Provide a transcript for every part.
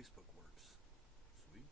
Facebook works. Sweet.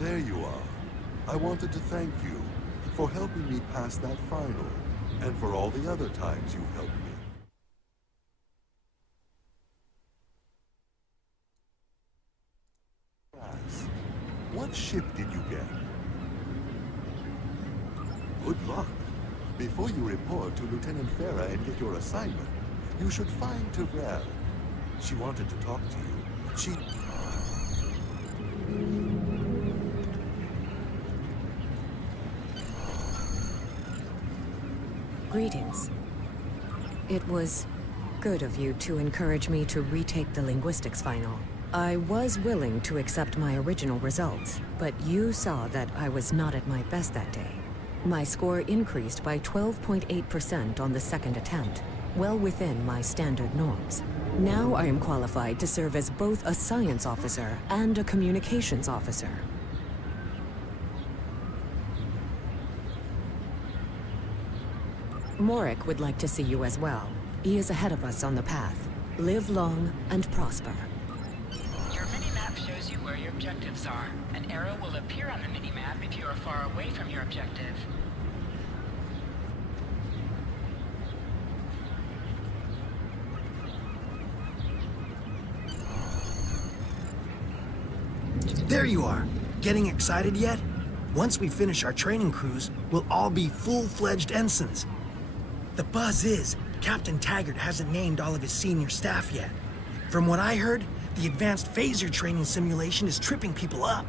There you are. I wanted to thank you for helping me pass that final, and for all the other times you've helped me. What ship did you get? Good luck. Before you report to Lieutenant Farah and get your assignment, you should find Tyrell. She wanted to talk to you. She... Greetings. It was good of you to encourage me to retake the linguistics final. I was willing to accept my original results, but you saw that I was not at my best that day. My score increased by 12.8% on the second attempt, well within my standard norms. Now I am qualified to serve as both a science officer and a communications officer. Morik would like to see you as well. He is ahead of us on the path. Live long and prosper. Your mini-map shows you where your objectives are. An arrow will appear on the mini-map if you are far away from your objective. There you are. Getting excited yet? Once we finish our training cruise, we'll all be full-fledged ensigns. The buzz is, Captain Taggart hasn't named all of his senior staff yet. From what I heard, the advanced phaser training simulation is tripping people up.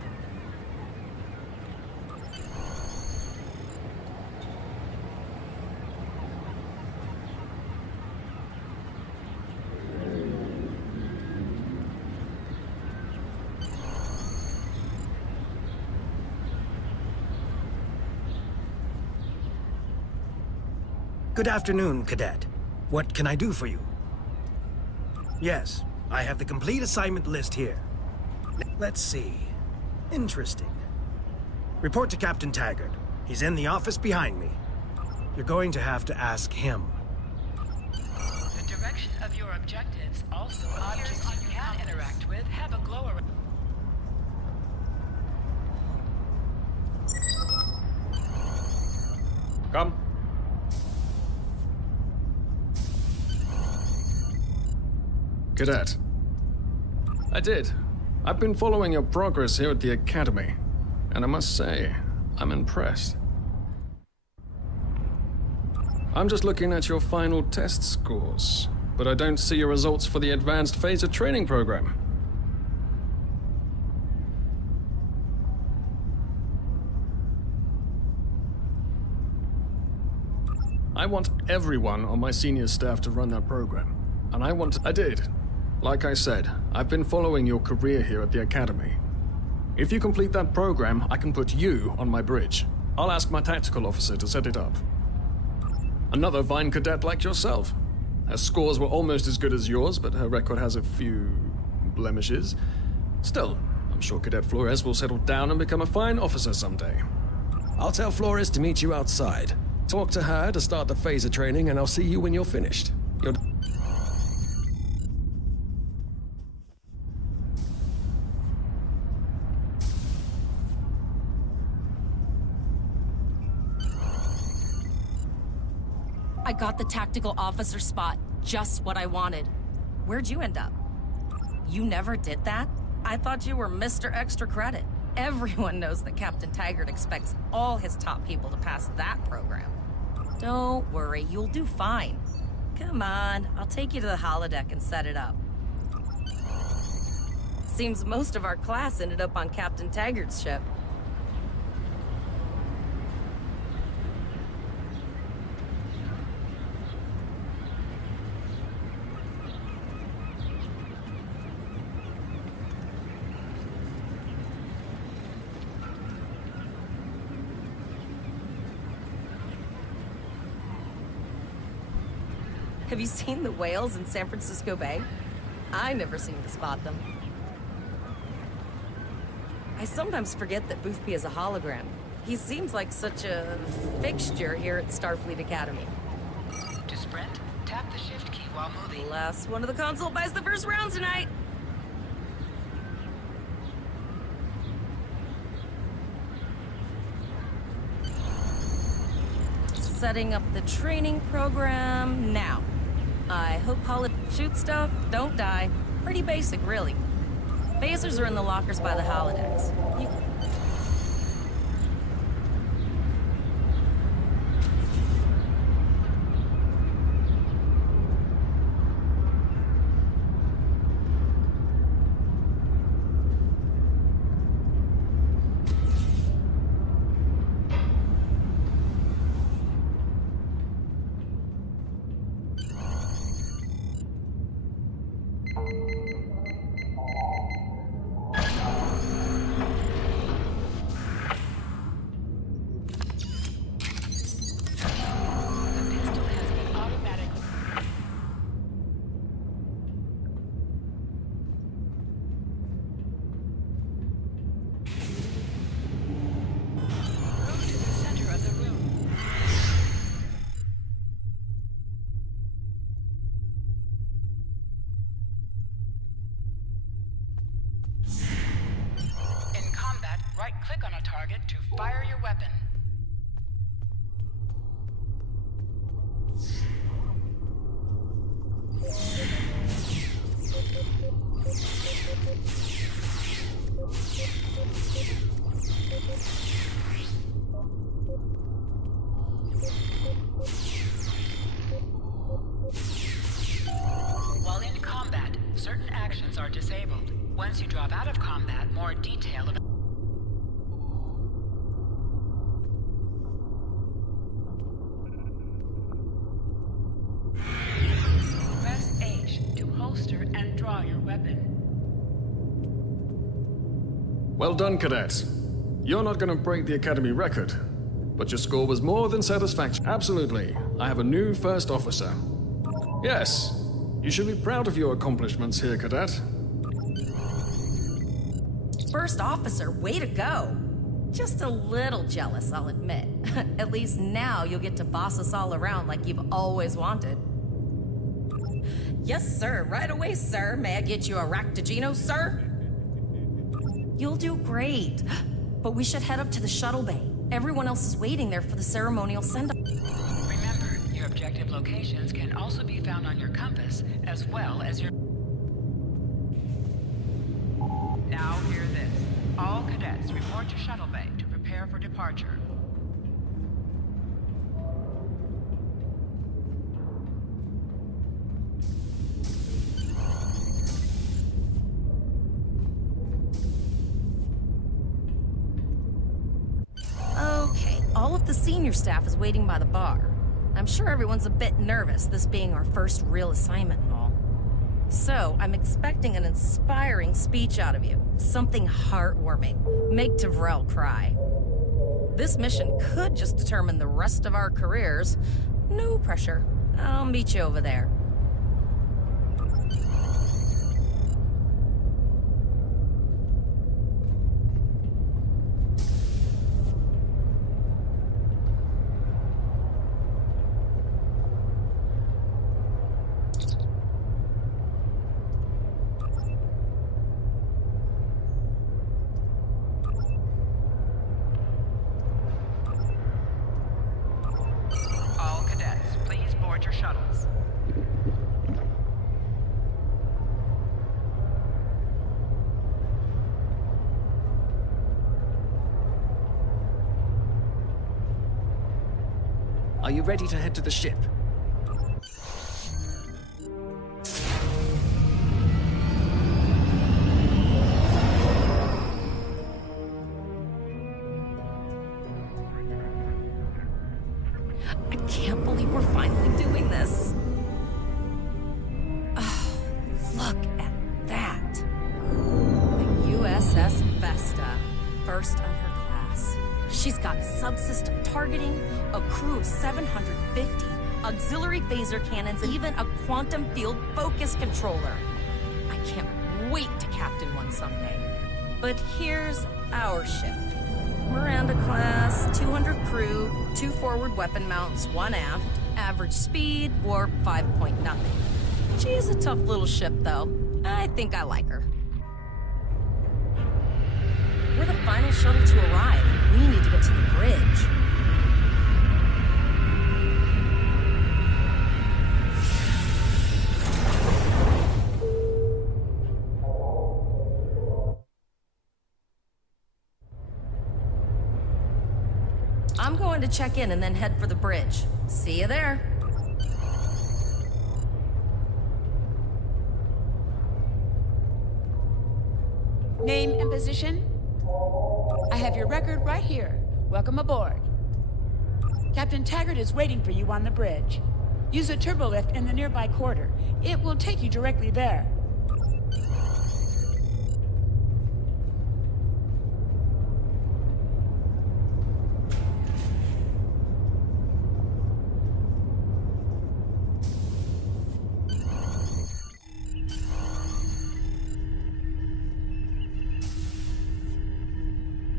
Good afternoon, Cadet. What can I do for you? Yes, I have the complete assignment list here. Let's see. Interesting. Report to Captain Taggart. He's in the office behind me. You're going to have to ask him. The direction of your objectives also objects you can interact with have a glow around. Come. Cadet. I did. I've been following your progress here at the Academy, and I must say, I'm impressed. I'm just looking at your final test scores, but I don't see your results for the Advanced Phaser Training Program. I want everyone on my senior staff to run that program, and I did. Like I said, I've been following your career here at the Academy. If you complete that program, I can put you on my bridge. I'll ask my tactical officer to set it up. Another Vine cadet like yourself. Her scores were almost as good as yours, but her record has a few blemishes. Still, I'm sure Cadet Flores will settle down and become a fine officer someday. I'll tell Flores to meet you outside. Talk to her to start the phaser training, and I'll see you when you're finished. I got the tactical officer spot. Just what I wanted. Where'd you end up? You never did that? I thought you were Mr. Extra Credit. Everyone knows that Captain Taggart expects all his top people to pass that program. Don't worry, you'll do fine. Come on, I'll take you to the holodeck and set it up. Seems most of our class ended up on Captain Taggart's ship. Have you seen the whales in San Francisco Bay? I never seem to spot them. I sometimes forget that Boothby is a hologram. He seems like such a fixture here at Starfleet Academy. To sprint, tap the shift key while moving. Last one of the console buys the first round tonight. Setting up the training program now. I hope shoot stuff, don't die. Pretty basic, really. Phasers are in the lockers by the holodecks. Right-click on a target to fire your weapon. While in combat, certain actions are disabled. Once you drop out of combat, more detail about and draw your weapon. Well done, Cadet. You're not going to break the Academy record, but your score was more than satisfactory. Absolutely. I have a new first officer. Yes, you should be proud of your accomplishments here, Cadet. First officer, way to go. Just a little jealous, I'll admit. At least now you'll get to boss us all around like you've always wanted. Yes, sir. Right away, sir. May I get you a Raktajino, sir? You'll do great. But we should head up to the shuttle bay. Everyone else is waiting there for the ceremonial send-up. Remember, your objective locations can also be found on your compass, as well as your... Now hear this. All cadets report to shuttle bay to prepare for departure. All of the senior staff is waiting by the bar. I'm sure everyone's a bit nervous, this being our first real assignment and all. So, I'm expecting an inspiring speech out of you. Something heartwarming. Make Tavrel cry. This mission could just determine the rest of our careers. No pressure. I'll meet you over there. All cadets, please board your shuttles. Are you ready to head to the ship? I can't believe we're finally doing this. Oh, look at that. The USS Vesta, first of her class. She's got subsystem targeting, a crew of 750, auxiliary phaser cannons, and even a quantum field focus controller. I can't wait to captain one someday. But here's our ship. Miranda class, 200 crew, 2 forward weapon mounts, 1 aft, average speed, warp 5.0. She is a tough little ship, though. I think I like her. We're the final shuttle to arrive. We need to get to the bridge. I'm going to check in and then head for the bridge. See you there. Name and position? I have your record right here. Welcome aboard. Captain Taggart is waiting for you on the bridge. Use a turbolift in the nearby quarter. It will take you directly there.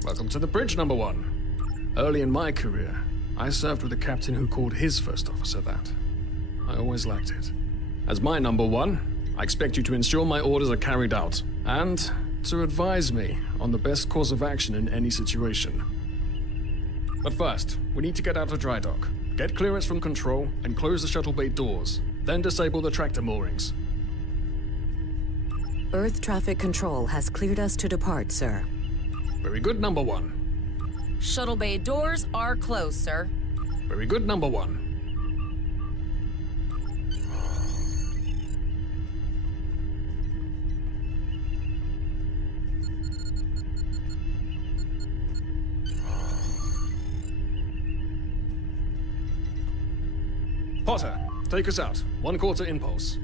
Welcome to the bridge, number 1. Early in my career, I served with a captain who called his first officer that. I always liked it. As my number 1, I expect you to ensure my orders are carried out, and to advise me on the best course of action in any situation. But first, we need to get out of dry dock, get clearance from control, and close the shuttle bay doors, then disable the tractor moorings. Earth traffic control has cleared us to depart, sir. Very good, number 1. Shuttle bay doors are closed, sir. Very good, number 1. Potter, take us out. 1/4 impulse.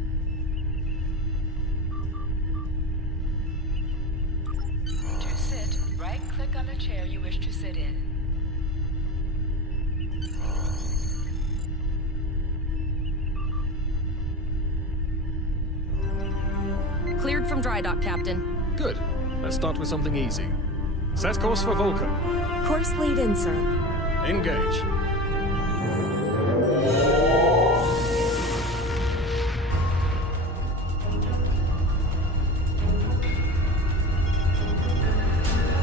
To sit, right-click on the chair you wish to sit in. Cleared from dry dock, Captain. Good. Let's start with something easy. Set course for Vulcan. Course laid in, sir. Engage.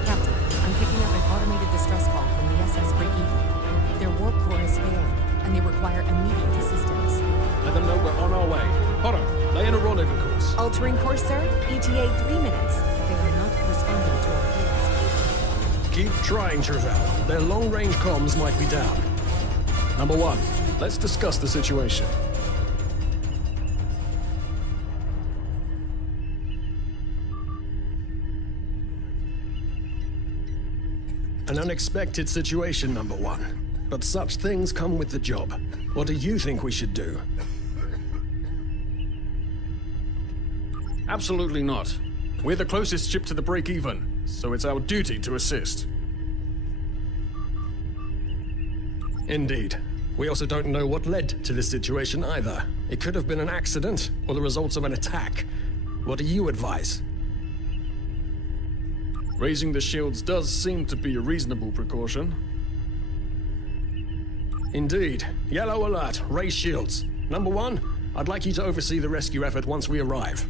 Captain, I'm picking up an automated distress call from the SS Breakeven. Their warp core is failing, and they require immediate assistance. Let them know we're on our way. Potter, lay in a rendezvous course. Altering course, sir. ETA 3 minutes. They are not responding to our calls. Keep trying, Travell. Their long-range comms might be down. Number 1, let's discuss the situation. An unexpected situation, number 1. But such things come with the job. What do you think we should do? Absolutely not. We're the closest ship to the break-even, so it's our duty to assist. Indeed. We also don't know what led to this situation either. It could have been an accident or the results of an attack. What do you advise? Raising the shields does seem to be a reasonable precaution. Indeed. Yellow alert. Raise shields. Number 1, I'd like you to oversee the rescue effort once we arrive.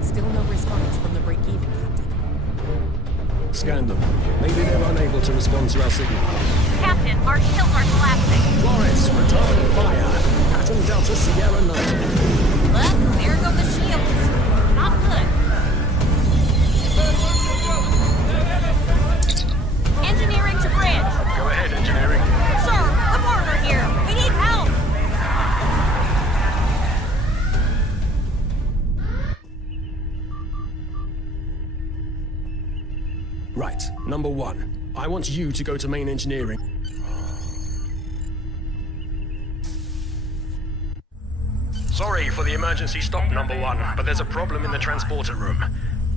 Still no response from the break-even, Captain. Scan them. Maybe they're unable to respond to our signal. Captain, our shields are collapsing. Flores, return fire. Pattern Delta Sierra 9. Look, there go the shields. Not good. Engineering to bridge. Go ahead, engineering. Sir, the border here. We need help. Right. Number 1, I want you to go to main engineering. Sorry for the emergency stop, Number 1, but there's a problem in the transporter room.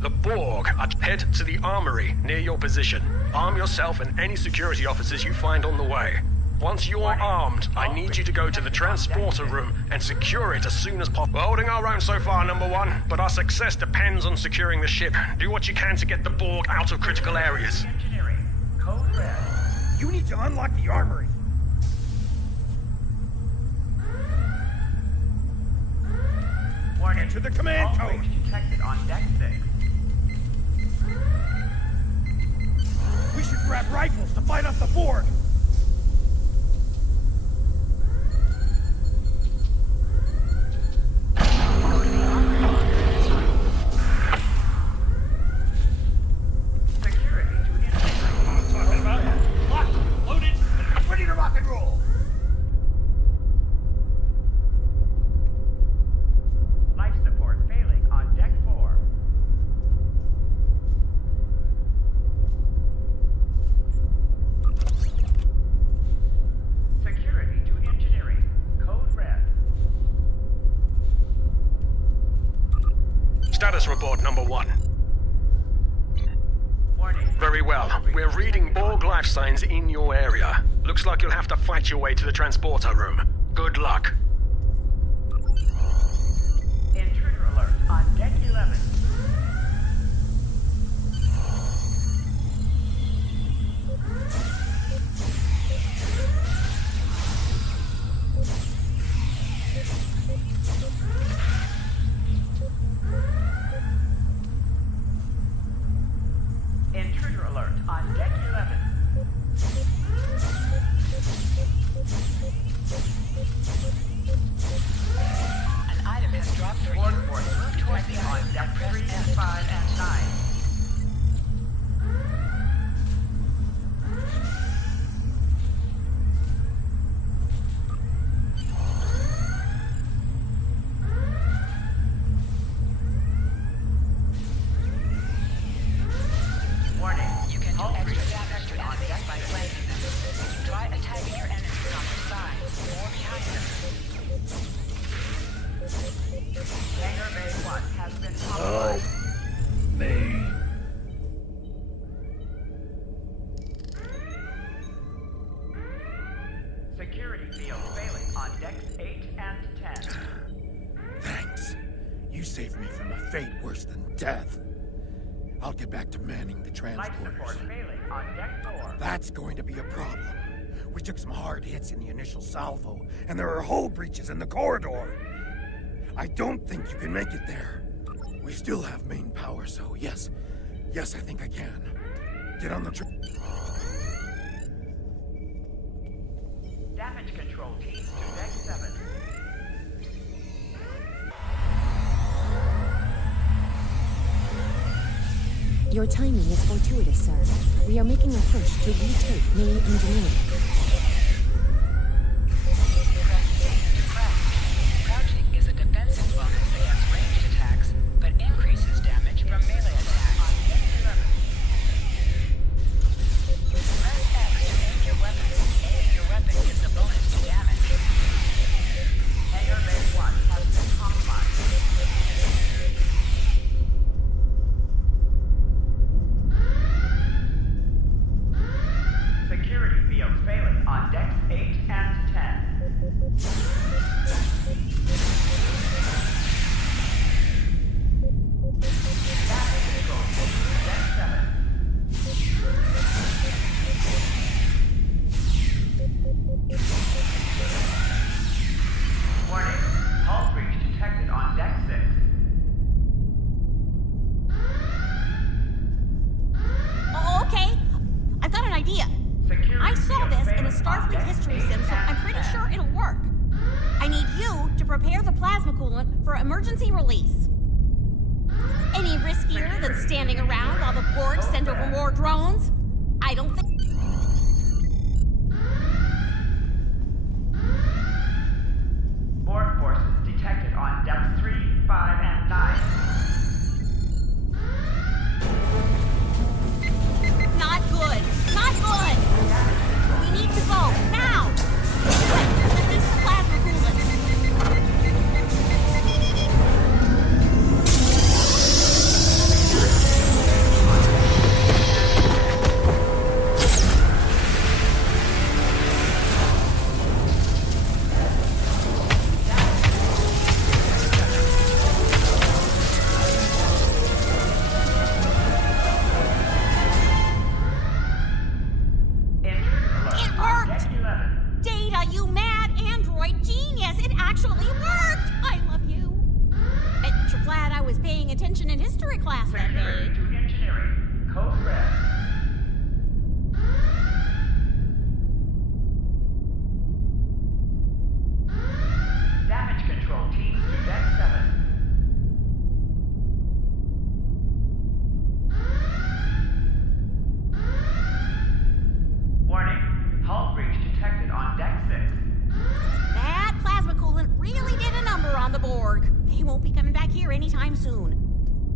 The Borg are head to the armory near your position. Arm yourself and any security officers you find on the way. Once you're armed, I need you to go to the transporter room and secure it as soon as possible. We're holding our own so far, Number 1, but our success depends on securing the ship. Do what you can to get the Borg out of critical areas. Engineering. Code red. You need to unlock the armory. Enter the command code. Detected on deck 6. We should grab rifles to fight off the Borg. Status report, Number 1. Very well. We're reading Borg life signs in your area. Looks like you'll have to fight your way to the transporter room. Good luck. Intruder alert on deck 11. Intruder alert on deck 11. An item has dropped for you. Move towards the item. Deck Press 3, F. 5, and 9. Warning. You can do Hull extra breach damage to detected on enemies deck by 3. flanking them. Try attacking your enemies on their sides or behind them. Hangar Bay 1 has been compromised. Security field failing on decks 8 and 10. Thanks. You saved me from a fate worse than death. I'll get back to manning the Life support transporters. failing on deck 4. That's going to be a problem. We took some hard hits in the initial salvo, and there are hull breaches in the corridor. I don't think you can make it there. We still have main power, so yes. Yes, I think I can. Get on the Damage control team to deck 7. Your timing is fortuitous, sir. We are making a push to retake main engineering. Press C to crouch. Crouching is a defensive bonus against ranged attacks, but increases damage from melee attacks. Press X to aim your weapon. Aiming your weapon gives a bonus to damage. Starfleet history sim, so I'm pretty sure it'll work. I need you to prepare the plasma coolant for emergency release. Any riskier than standing around while the Borg send over more drones? I don't think... Borg forces detected on depths 3, 5, and 9. Not good. Not good. We need to go now. Quick, release the plasma coolant. It worked! Data, you mad android genius! It actually worked! I love you. Bet you're glad I was paying attention in history class that day. To engineering. Code red. Damage control teams to deck 7. Warning. Hull breach detected on deck 6. That plasma coolant really did a number on the Borg. They won't be coming back here anytime soon.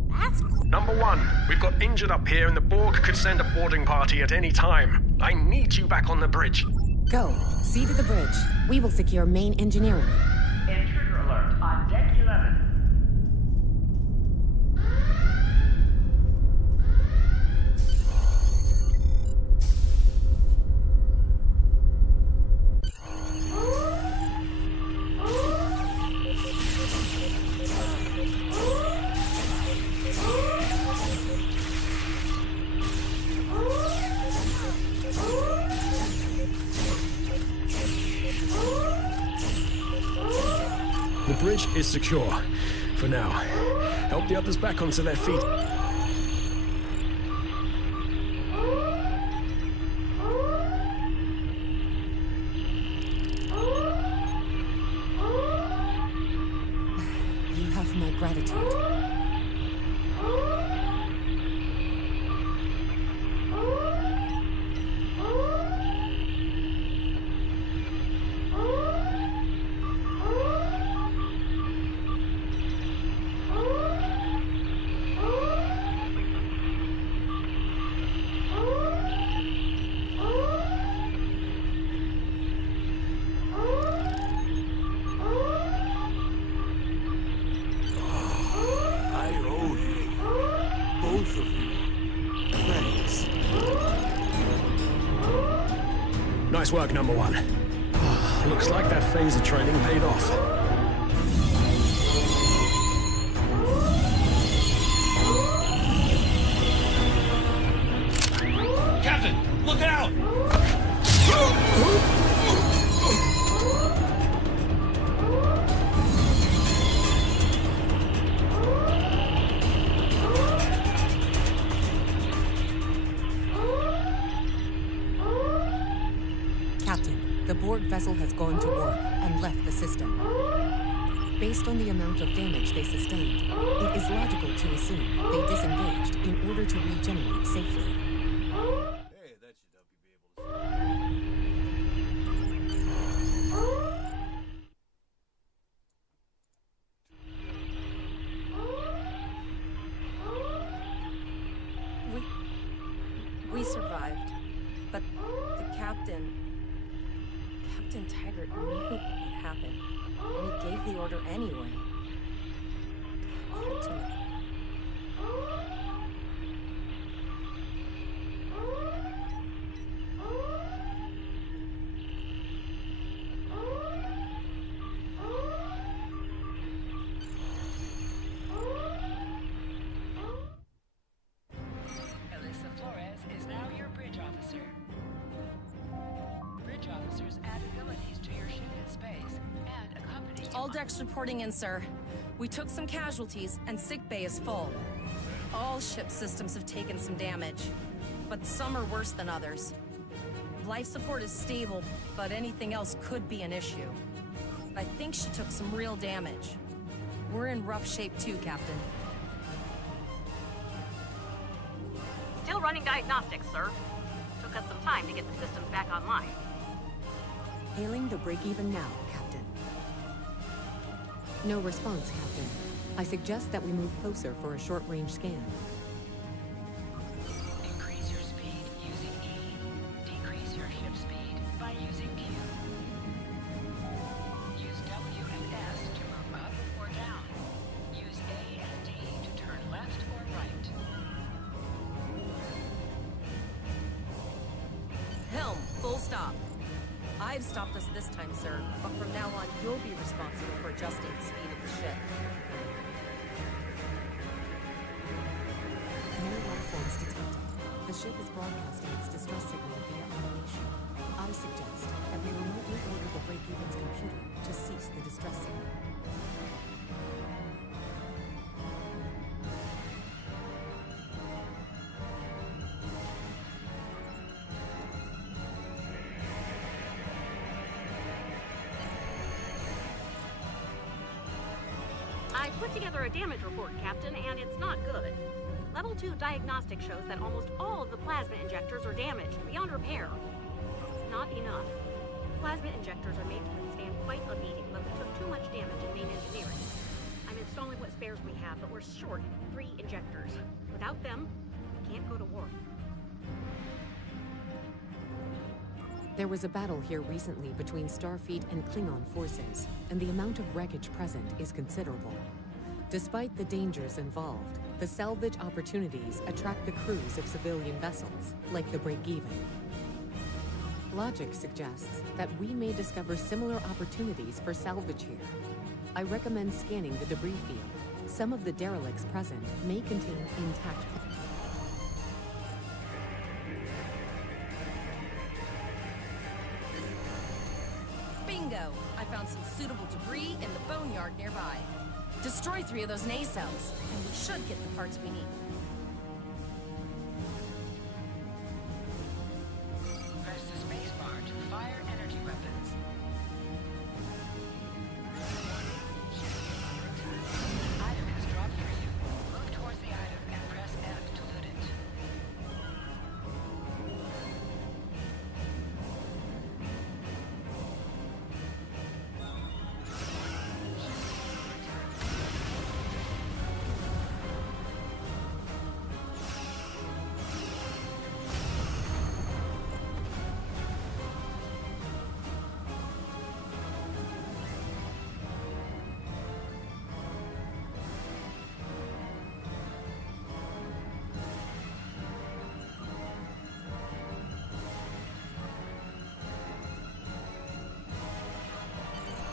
That's cool. Number 1, we've got injured up here and the Borg could send a boarding party at any time. I need you back on the bridge. Go. See to the bridge. We will secure main engineering. Intruder alert on deck 11. The bridge is secure. For now. Help the others back onto their feet. You have my gratitude. I owe you. Both of you. Thanks. Nice work, number 1. Looks like that phaser training paid off. Captain, look out! Captain, the Borg vessel has gone to work and left the system. Based on the amount of damage they sustained, it is logical to assume they disengaged in order to regenerate safely. Hey, that should help you be able to... We survived. But the Captain Taggart knew what would happen. And he gave the order anyway. Captain... Alyssa Flores is now your bridge officer. Bridge officers add abilities to your ship in space and accompany you. All decks reporting in, sir. We took some casualties, and sickbay is full. All ship systems have taken some damage, but some are worse than others. Life support is stable, but anything else could be an issue. I think she took some real damage. We're in rough shape too, Captain. Still running diagnostics, sir. Took us some time to get the systems back online. Hailing the break-even now, Captain. No response, Captain. I suggest that we move closer for a short-range scan. Increase your speed using E. Decrease your ship speed by using Q. Use W and S to move up or down. Use A and D to turn left or right. Helm, full stop. I've stopped us this time, sir, but from now on, you'll be responsible for adjusting the speed of the ship. No life forms detected. The ship is broadcasting its distress signal via automation. I suggest that we remotely order the break-even's computer to cease the distress signal. I put together a damage report, Captain, and it's not good. Level 2 diagnostic shows that almost all of the plasma injectors are damaged beyond repair. Not enough. Plasma injectors are made to withstand quite a beating, but we took too much damage in main engineering. I'm installing what spares we have, but we're short 3 injectors. Without them, we can't go to war. There was a battle here recently between Starfleet and Klingon forces, and the amount of wreckage present is considerable. Despite the dangers involved, the salvage opportunities attract the crews of civilian vessels, like the Break-Even. Logic suggests that we may discover similar opportunities for salvage here. I recommend scanning the debris field. Some of the derelicts present may contain intact... Bingo! I found some suitable debris in the boneyard nearby. Destroy 3 of those nacelles, and we should get the parts we need. Press the spacebar to fire energy weapons. Item has dropped for you. Move towards the item and press F to loot it.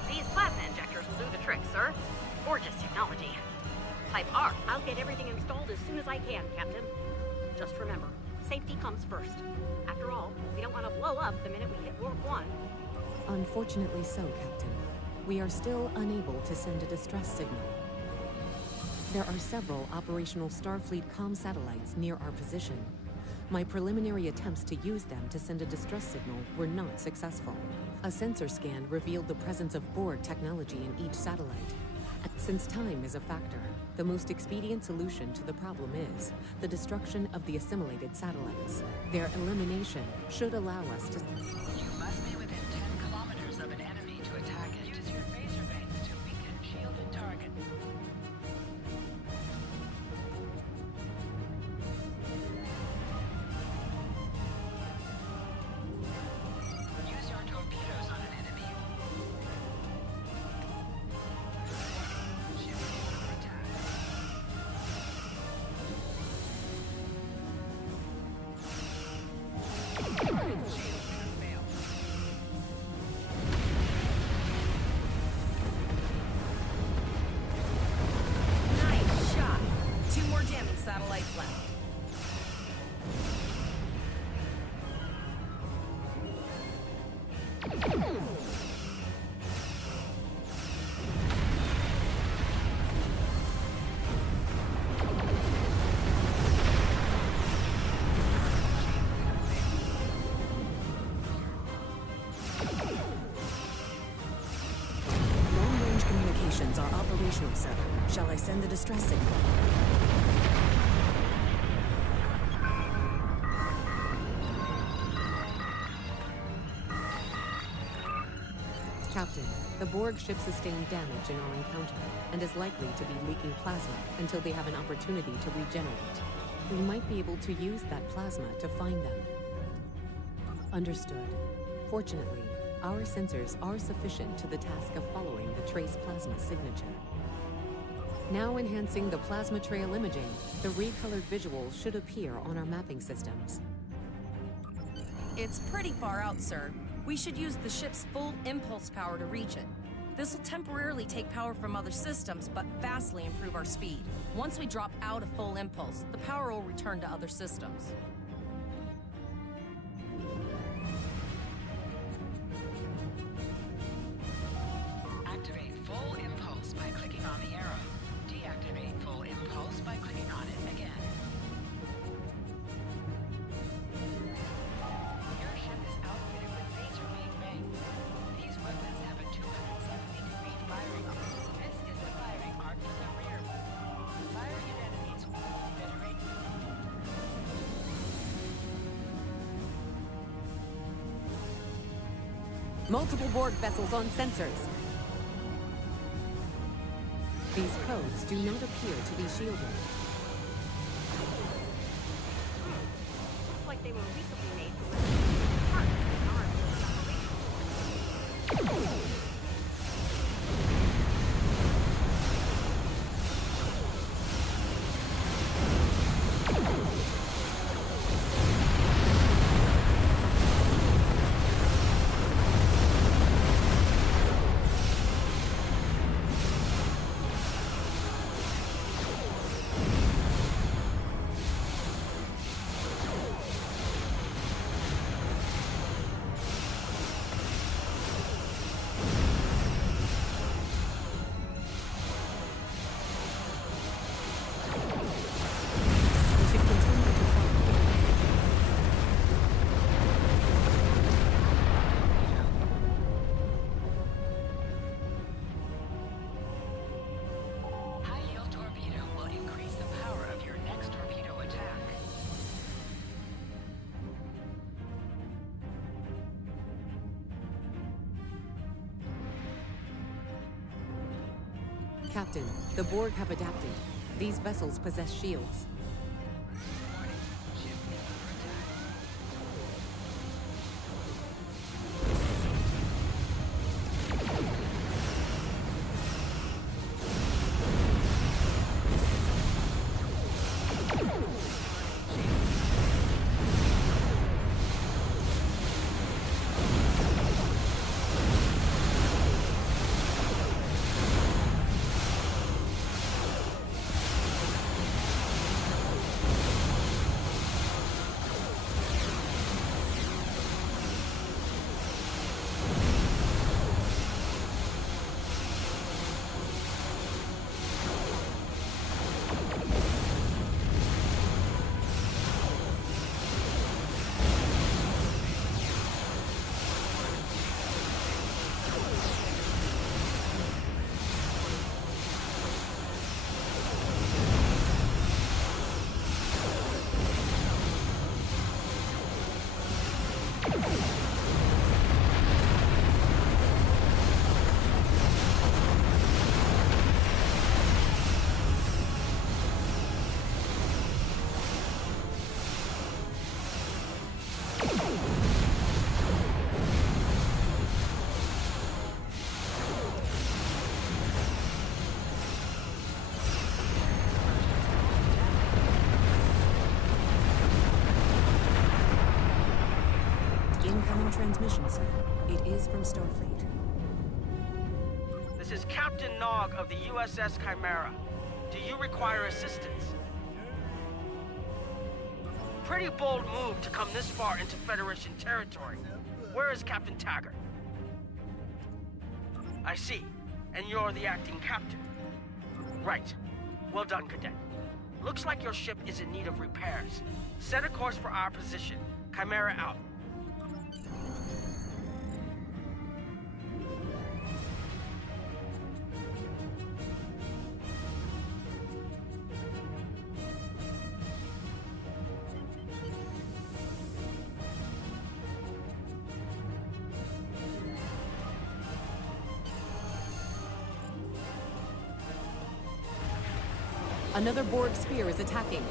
These plasma injectors will do the trick, sir. Gorgeous technology. Type R. I'll get everything installed as soon as I can, Captain. Just remember, safety comes first. After all, we don't want to blow up the minute we hit Warp 1. Unfortunately so, Captain. We are still unable to send a distress signal. There are several operational Starfleet comm satellites near our position. My preliminary attempts to use them to send a distress signal were not successful. A sensor scan revealed the presence of Borg technology in each satellite. Since time is a factor, the most expedient solution to the problem is the destruction of the assimilated satellites. Their elimination should allow us to... You must be within 10 kilometers of an enemy to attack it. Use your phaser bangs to weaken shielded targets. Use your torpedoes on an enemy. Ship under attack. Shield has failed. send the distress signal. Captain, the Borg ship sustained damage in our encounter and is likely to be leaking plasma until they have an opportunity to regenerate. We might be able to use that plasma to find them. Understood. Fortunately, our sensors are sufficient to the task of following the trace plasma signature. Now enhancing the plasma trail imaging, the recolored visuals should appear on our mapping systems. It's pretty far out, sir. We should use the ship's full impulse power to reach it. This will temporarily take power from other systems, but vastly improve our speed. Once we drop out of full impulse, the power will return to other systems. Activate full impulse by clicking on the arrow. Deactivate full impulse by clicking on it again. Your ship is outfitted with laser beam bangs. These weapons have a 270-degree firing arc. This is the firing arc for the rear. Firing at enemies will generate. Multiple Borg vessels on sensors. These codes do not appear to be shielded. Looks like they were recently made from parts that aren't operational. High-yield torpedo will increase the power of your next torpedo attack. Captain, the Borg have adapted. These vessels possess shields. Warning, ship is under attack. Incoming transmission, sir. It is from Starfleet. This is Captain Nog of the USS Chimera. Do you require assistance? Pretty bold move to come this far into Federation territory. Where is Captain Taggart? I see. And you're the acting captain. Right. Well done, Cadet. Looks like your ship is in need of repairs. Set a course for our position. Chimera out. Another Borg sphere is attacking.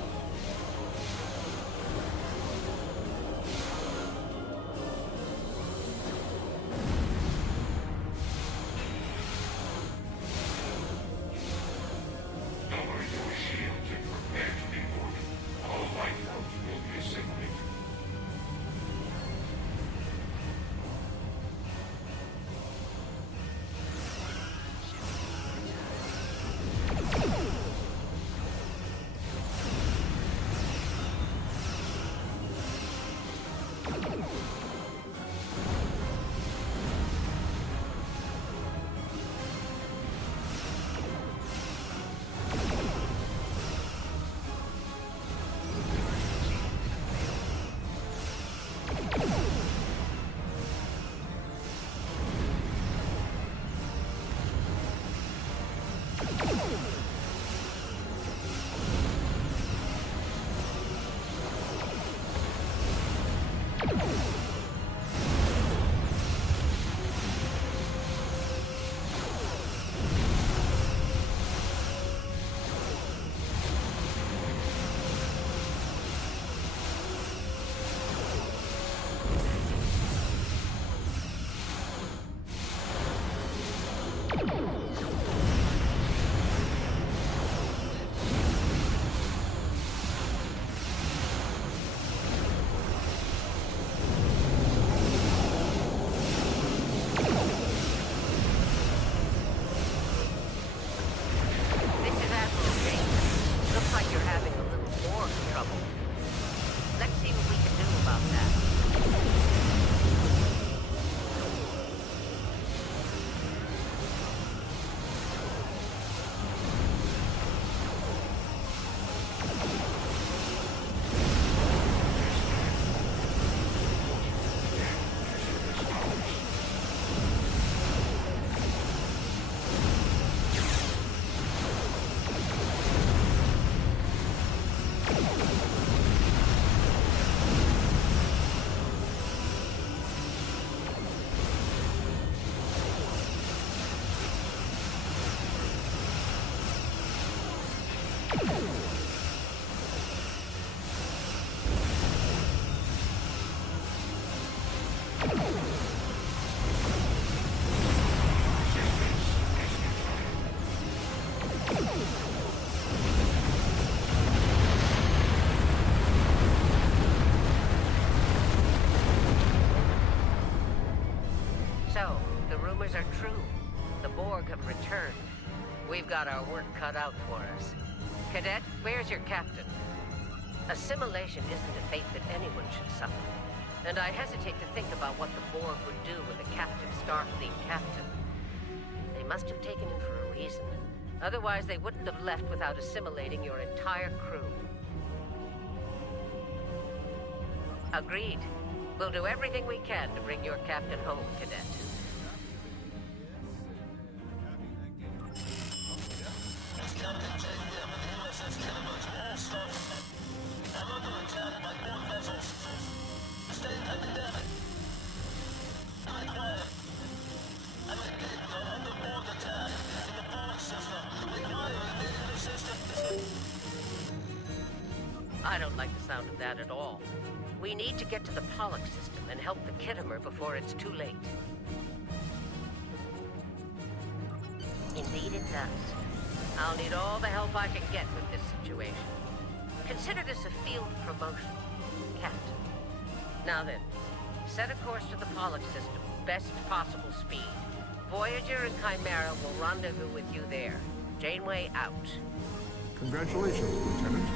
So, the rumors are true. The Borg have returned. We've got our work cut out for us. Cadet, where's your captain? Assimilation isn't a fate that anyone should suffer. And I hesitate to think about what the Borg would do with a captive Starfleet captain. They must have taken him for a reason. Otherwise, they wouldn't have left without assimilating your entire crew. Agreed. We'll do everything we can to bring your captain home, Cadet. I don't like the sound of that at all. We need to get to the Pollock system and help the Kittimer before it's too late. Indeed it does. I'll need all the help I can get with this situation. Consider this a field promotion, Captain. Now then, set a course to the Pollock system, best possible speed. Voyager and Chimera will rendezvous with you there. Janeway out. Congratulations, Lieutenant.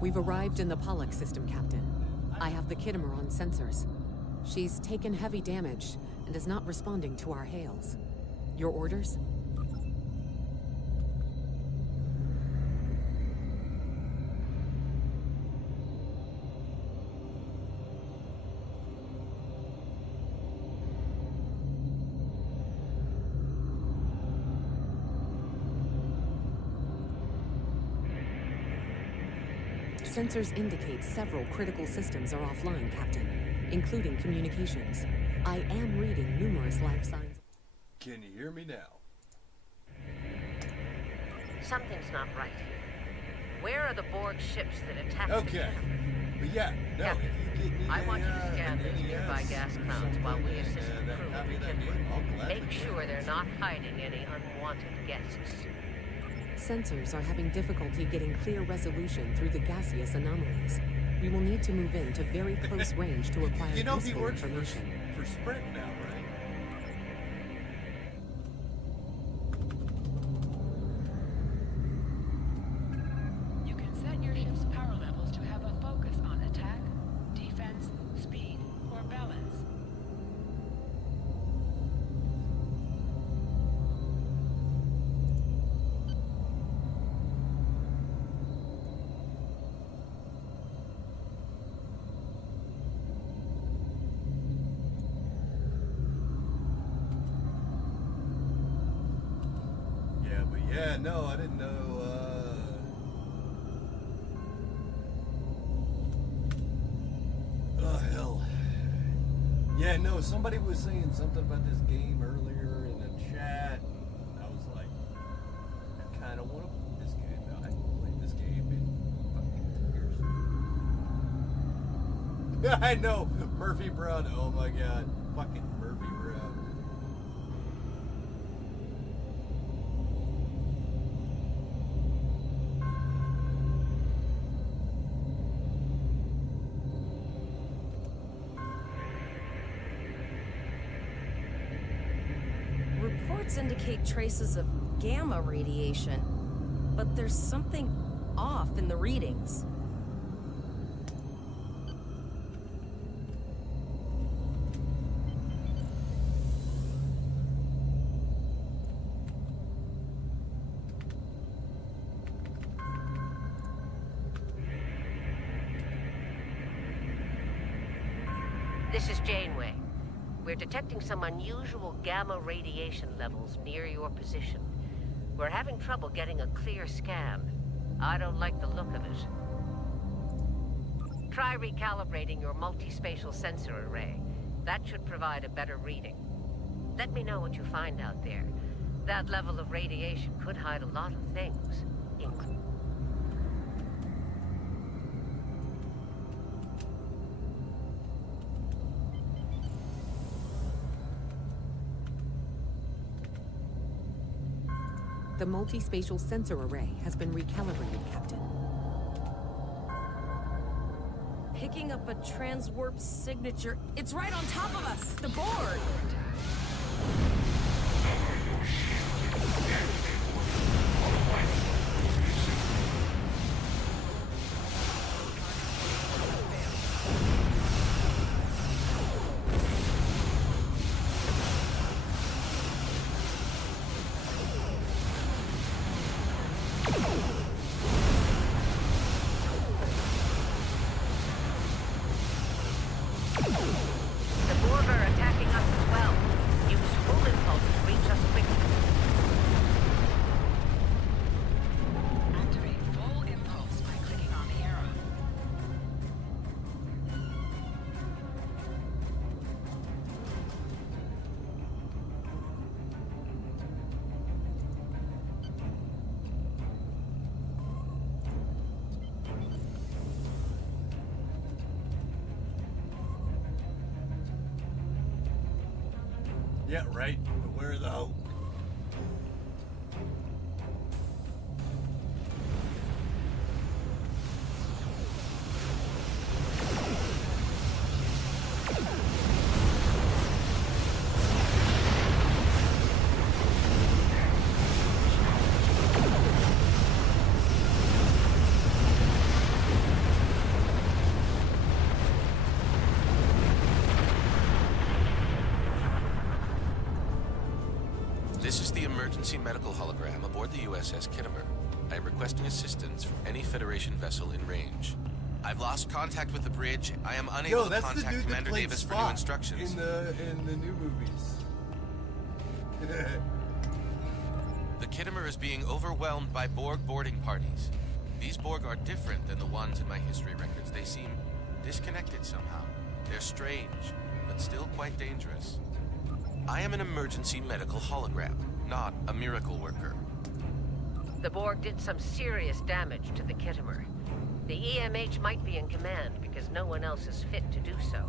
We've arrived in the Pollock system, Captain. I have the Kittimer on sensors. She's taken heavy damage and is not responding to our hails. Your orders? Sensors indicate several critical systems are offline, Captain, including communications. I am reading numerous life signs. Can you hear me now? Something's not right here. Where are the Borg ships that attacked the Okay. Academy? But yeah, no, Captain, if you get me I want you to an scan these nearby NES gas or clouds while we something, assist the that crew copy with of that Kitmer. game, I'll gladly Make do sure it. they're not hiding any unwanted guests. Sensors are having difficulty getting clear resolution through the gaseous anomalies. We will need to move in to very close range to acquire You know he useful works information. for Sprint now, right? You can set your ship's power levels to have a focus on attack, defense, speed, or balance. Yeah, but yeah, no, I didn't know. Oh hell. Yeah, no, somebody was saying something about this game earlier in the chat. And I was like, I kind of want to play this game. Now, I haven't played this game in fucking years. I know, Murphy Brown. Oh my god, fucking Murphy Brown. Reports indicate traces of gamma radiation, but there's something off in the readings. This is Janeway. We're detecting some unusual gamma radiation levels near your position. We're having trouble getting a clear scan. I don't like the look of it. Try recalibrating your multispatial sensor array. That should provide a better reading. Let me know what you find out there. That level of radiation could hide a lot of things, including... The multispatial sensor array has been recalibrated, Captain. Picking up a transwarp signature. It's right on top of us! The Borg! The Borg are attacking us as well. Use full impulse to reach us quickly. Activate full impulse by clicking on the arrow. Yeah, right. But where are the hope? This is the emergency medical hologram aboard the USS Kittimer. I am requesting assistance from any Federation vessel in range. I've lost contact with the bridge. I am unable Yo, to that's the contact dude that Commander played Davis for Spock new instructions. in the new movies. The Kittimer is being overwhelmed by Borg boarding parties. These Borg are different than the ones in my history records. They seem disconnected somehow. They're strange, but still quite dangerous. I am an emergency medical hologram, not a miracle worker. The Borg did some serious damage to the Kittimer. The EMH might be in command because no one else is fit to do so.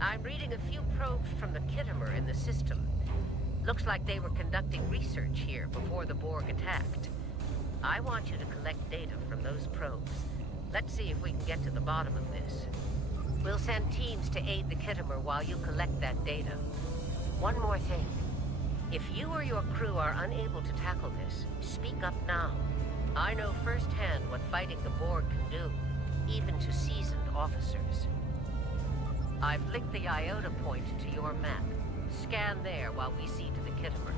I'm reading a few probes from the Kittimer in the system. Looks like they were conducting research here before the Borg attacked. I want you to collect data from those probes. Let's see if we can get to the bottom of this. We'll send teams to aid the Kittimer while you collect that data. One more thing. If you or your crew are unable to tackle this, speak up now. I know firsthand what fighting the Borg can do, even to seasoned officers. I've linked the Iota point to your map. Scan there while we see to the Kittimer.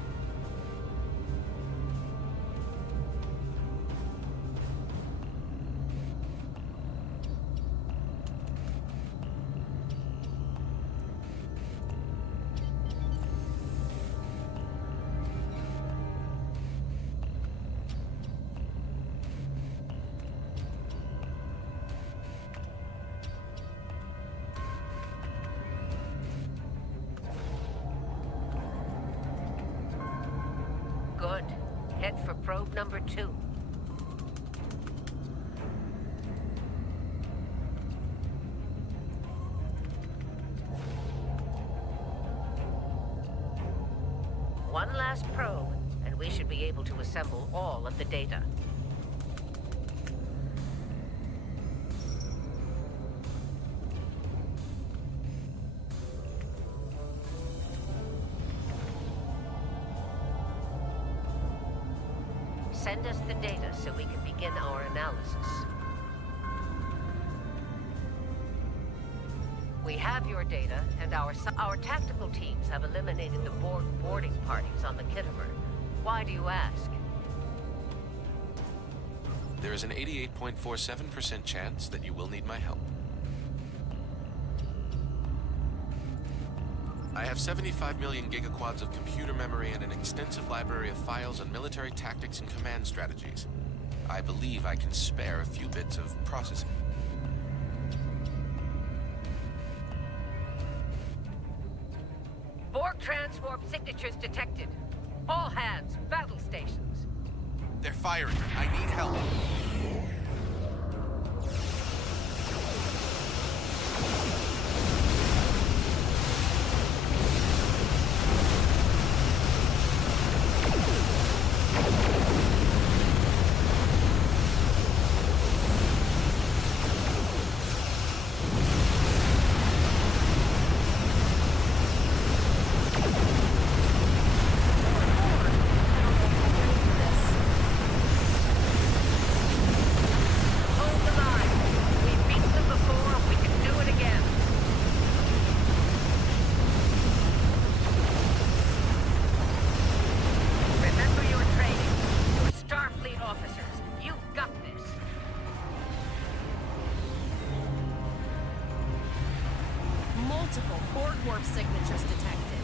Good. Head for probe number 2. One last probe, and we should be able to assemble all of the data. Send us the data so we can begin our analysis. We have your data, and our tactical teams have eliminated the Borg boarding parties on the Kittimer. Why do you ask? There is an 88.47% chance that you will need my help. I have 75 million gigaquads of computer memory and an extensive library of files on military tactics and command strategies. I believe I can spare a few bits of processing. Borg transwarp signatures detected. All hands, battle stations. They're firing. I need help. Multiple Borg warp signatures detected.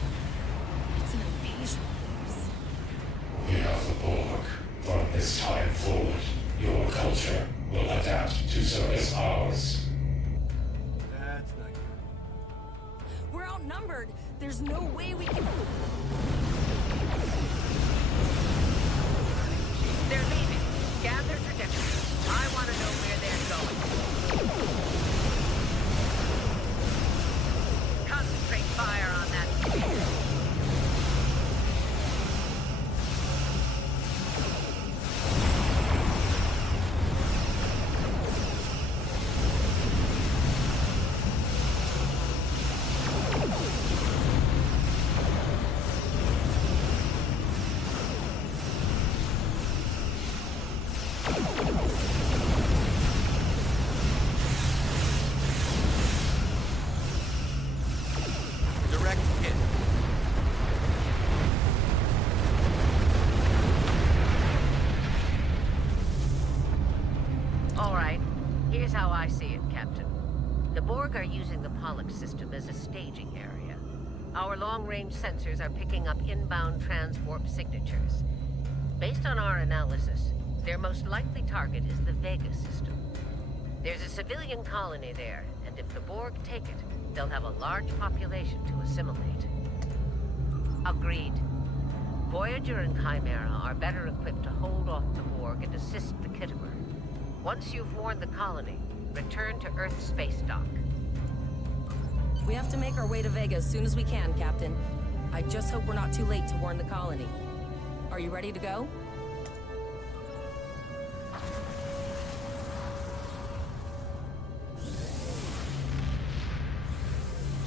It's an invasion force. We are the Borg. From this time forward, your culture will adapt to service ours. That's not good. We're outnumbered. There's no way we can... They're leaving. Scan their trajectory. I want to know where they're going. Concentrate fire on that. Direct hit. All right. Here's how I see it, Captain. The Borg are using the Pollux system as a staging area. Our long-range sensors are picking up inbound transwarp signatures. Based on our analysis, Their most likely target is the Vega system. There's a civilian colony there, and if the Borg take it, they'll have a large population to assimilate. Agreed. Voyager and Chimera are better equipped to hold off the Borg and assist the Khitomer. Once you've warned the colony, return to Earth space dock. We have to make our way to Vega as soon as we can, Captain. I just hope we're not too late to warn the colony. Are you ready to go?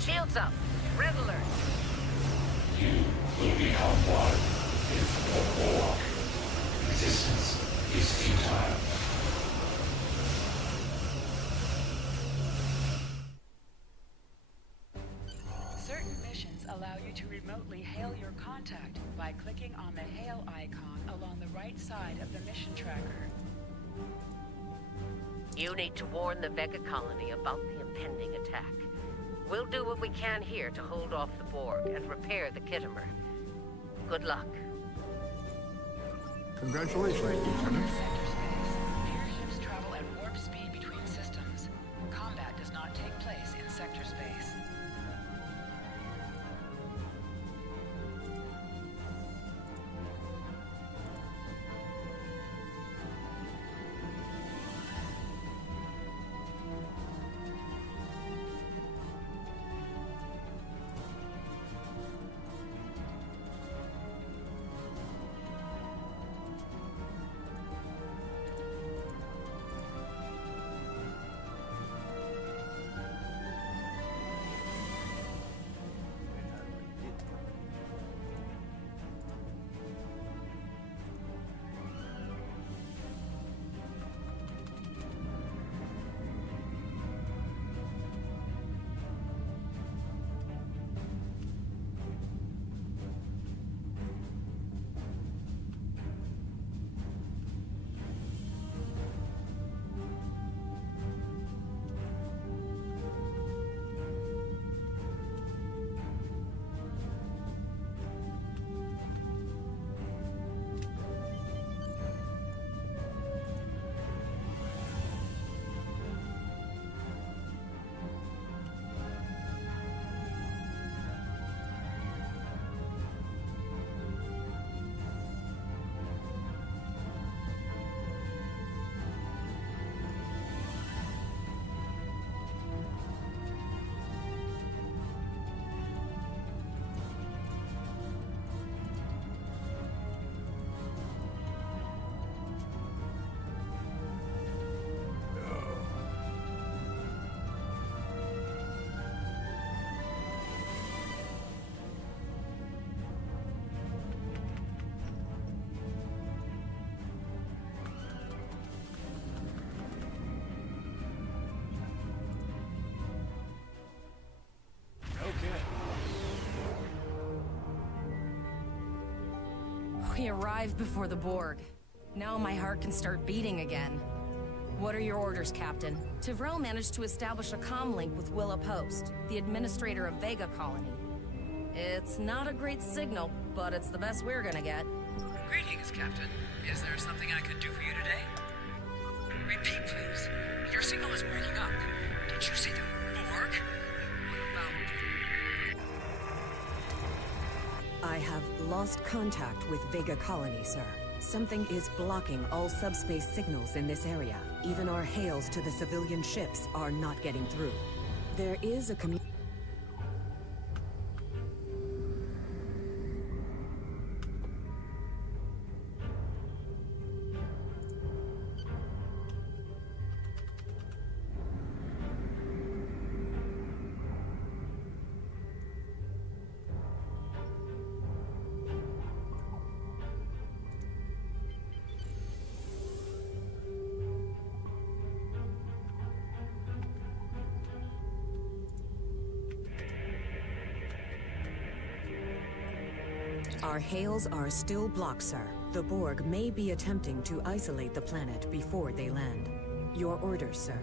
Shields up! Red alert! You will become one with the Borg. Resistance is futile. Certain missions allow you to remotely hail your contact by clicking on the hail icon along the right side of the mission tracker. You need to warn the Vega colony about the impending attack. We'll do what we can here to hold off the Borg and repair the Khitomer. Good luck. Congratulations, Lieutenant. Sector space. Peer ships travel at warp speed between systems. Combat does not take place in sector space. We arrived before the Borg. Now my heart can start beating again. What are your orders, Captain? Tivrel managed to establish a comm link with Willa Post, the administrator of Vega Colony. It's not a great signal, but it's the best we're gonna get. Greetings, Captain. Is there something I could do for you today? Repeat, please. Your signal is breaking up. Did you see the Borg? What about... I have lost contact with Vega Colony, sir. Something is blocking all subspace signals in this area. Even our hails to the civilian ships are not getting through. There is a Our hails are still blocked, sir. The Borg may be attempting to isolate the planet before they land. Your orders, sir.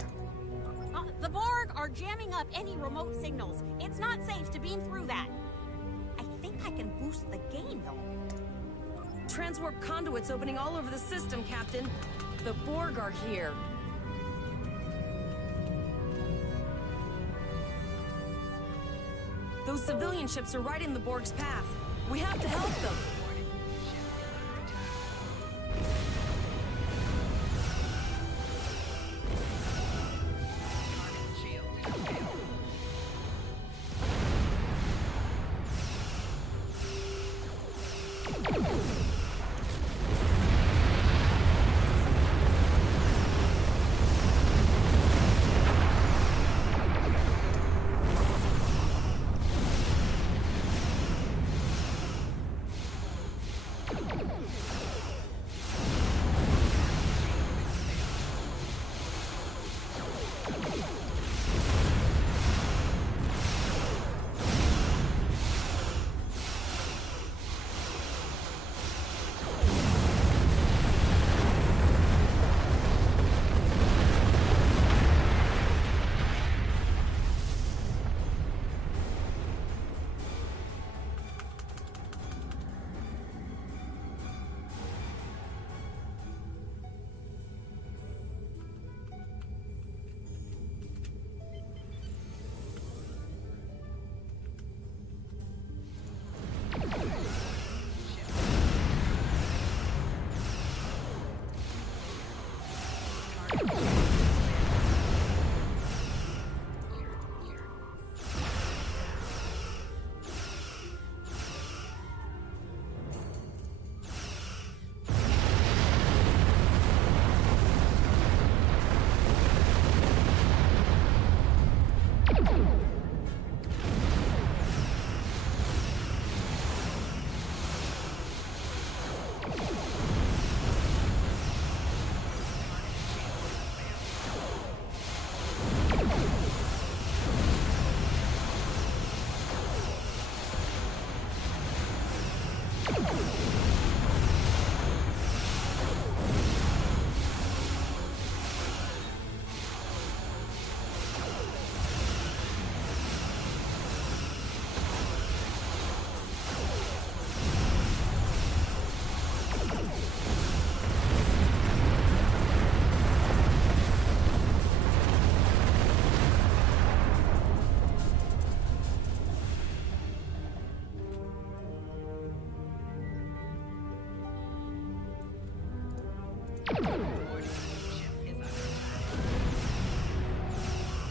The Borg are jamming up any remote signals. It's not safe to beam through that. I think I can boost the gain, though. Transwarp conduits opening all over the system, Captain. The Borg are here. Those civilian ships are right in the Borg's path. We have to help them.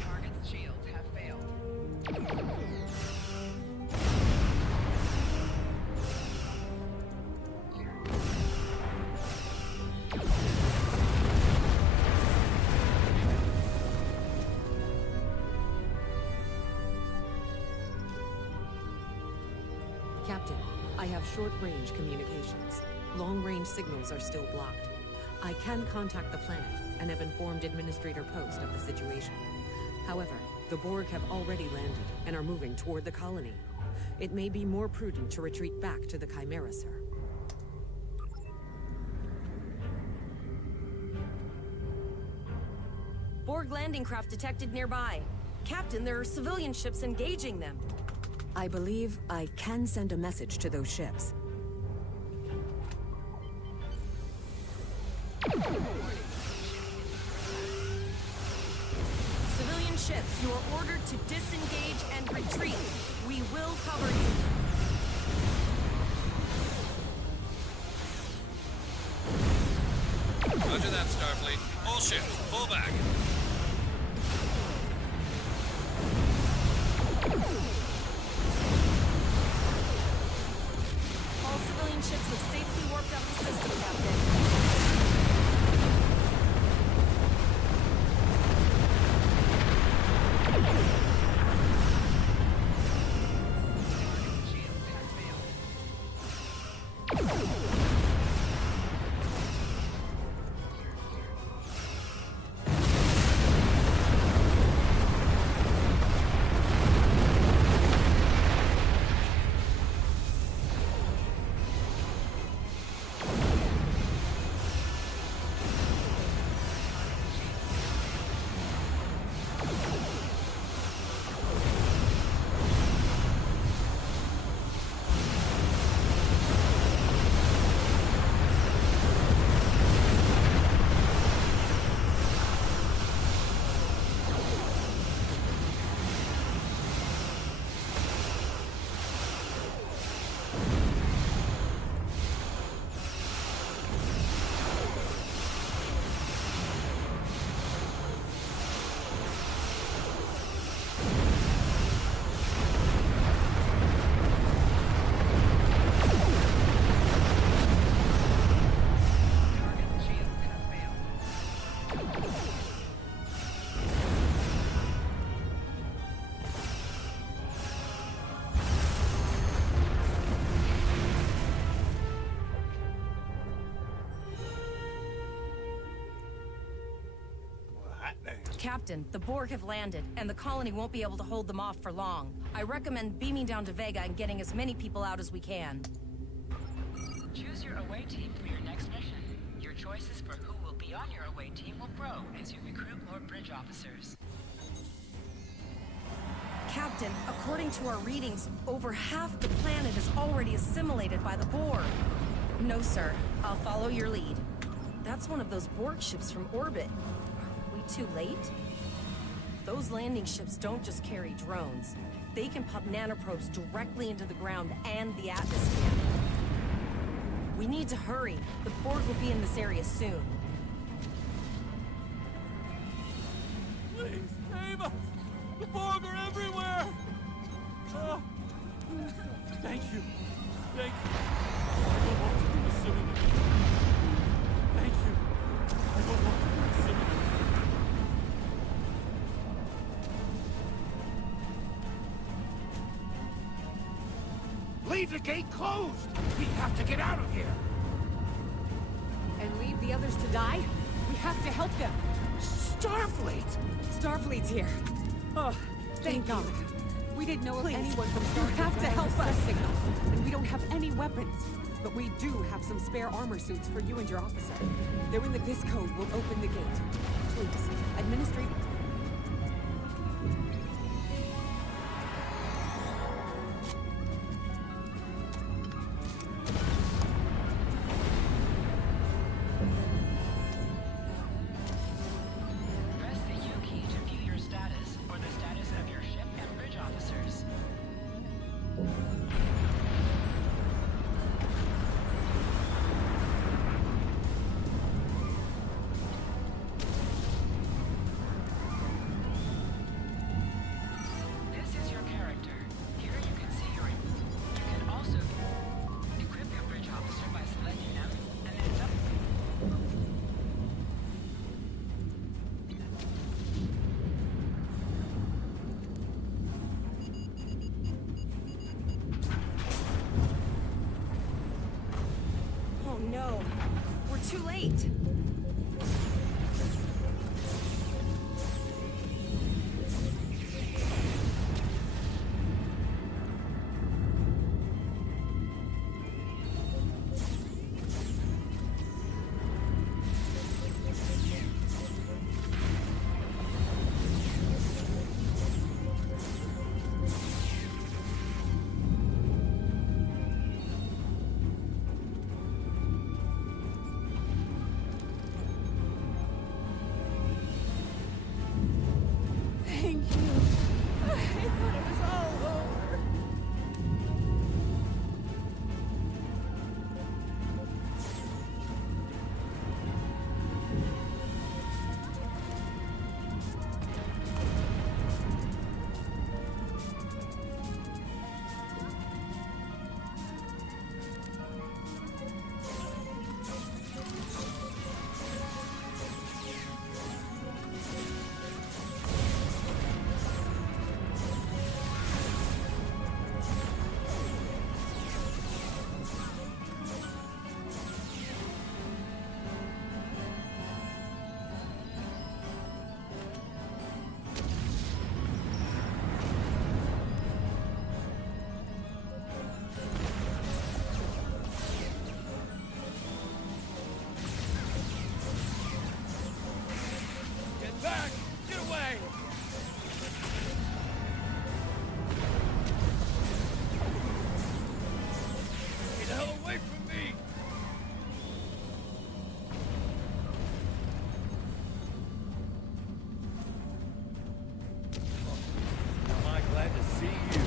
Target's shields have failed. Captain, I have short-range communications. Long-range signals are still blocked. I can contact the planet and have informed Administrator Post of the situation. However, the Borg have already landed and are moving toward the colony. It may be more prudent to retreat back to the Chimera, sir. Borg landing craft detected nearby. Captain, there are civilian ships engaging them. I believe I can send a message to those ships. Civilian ships, you are ordered to disengage and retreat. We will cover you. Roger that, Starfleet. All ships, fall back. All civilian ships have safely warped up the system, Captain. Captain, the Borg have landed, and the colony won't be able to hold them off for long. I recommend beaming down to Vega and getting as many people out as we can. Choose your away team for your next mission. Your choices for who will be on your away team will grow as you recruit more bridge officers. Captain, according to our readings, over half the planet is already assimilated by the Borg. No, sir. I'll follow your lead. That's one of those Borg ships from orbit. Are we too late? Those landing ships don't just carry drones. They can pump nanoprobes directly into the ground and the atmosphere. We need to hurry. The Borg will be in this area soon. Please, save us! The Borg are everywhere! Thank you. Thank you. I don't want to be assimilated. Thank you. I don't want to be assimilated. Leave the gate closed! We have to get out of here! And leave the others to die? We have to help them! Starfleet! Starfleet's here. Oh, thank God. We didn't know Please. if anyone from Starfleet You have to had help distress us. signal, and we don't have any weapons. But we do have some spare armor suits for you and your officer. Knowing that this code will open the gate. Please, administrate. Press the U key to view your status or the status of your ship and bridge officers. This is your character. Here you can see your... You can also equip your bridge officer by selecting them and then double... Oh no, we're too late. Thank you. I thought it was all over. Get back! Get away! Get the hell away from me! Am I glad to see you?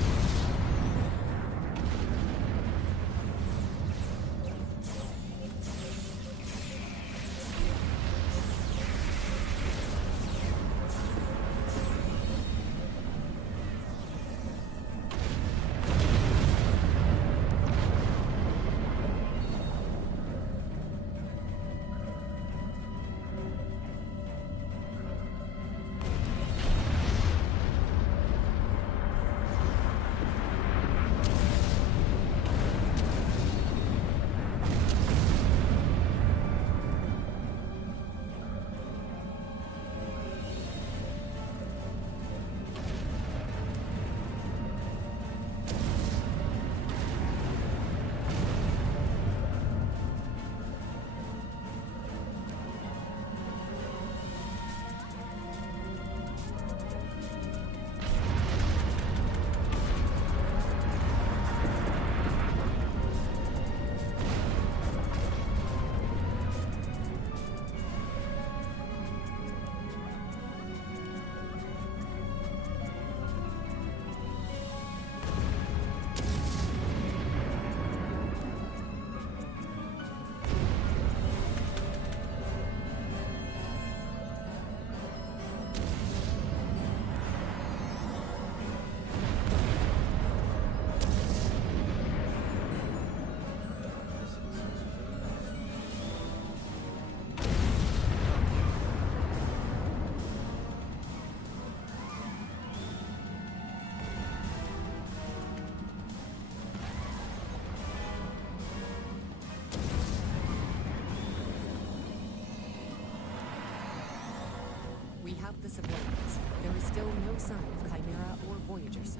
have the civilians. There is still no sign of Chimera or Voyager, sir.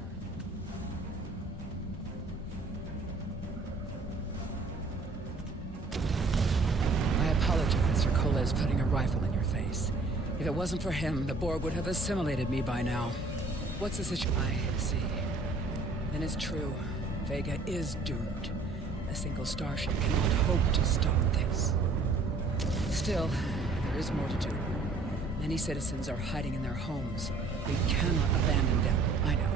I apologize for Koles putting a rifle in your face. If it wasn't for him, the Borg would have assimilated me by now. What's the situation? I see. Then it's true. Vega is doomed. A single starship cannot hope to stop this. Still, there is more to do. Many citizens are hiding in their homes. We cannot abandon them. I know.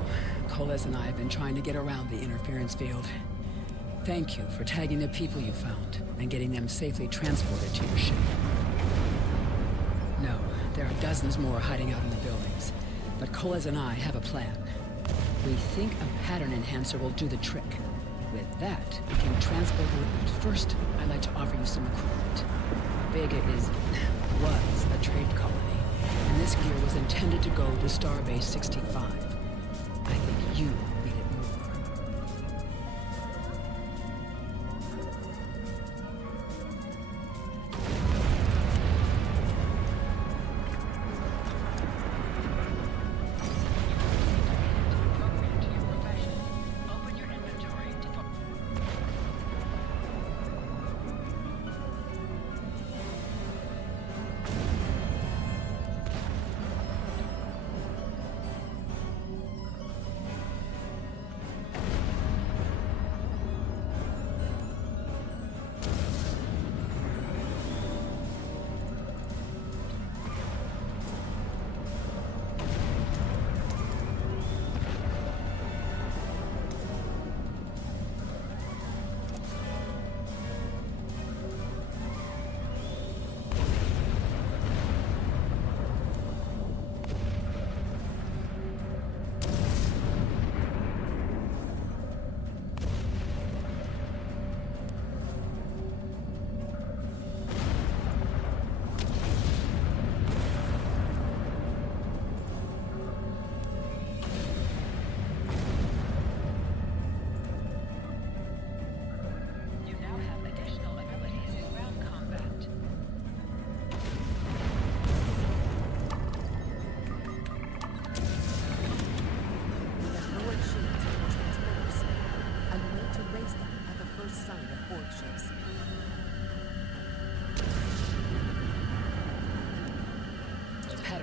Koles and I have been trying to get around the interference field. Thank you for tagging the people you found and getting them safely transported to your ship. No, there are dozens more hiding out in the buildings. But Koles and I have a plan. We think a pattern enhancer will do the trick. With that, we can transport the... But first, I'd like to offer you some equipment. Vega was a trade colony, and this gear was intended to go to Starbase 65. I think you need it more.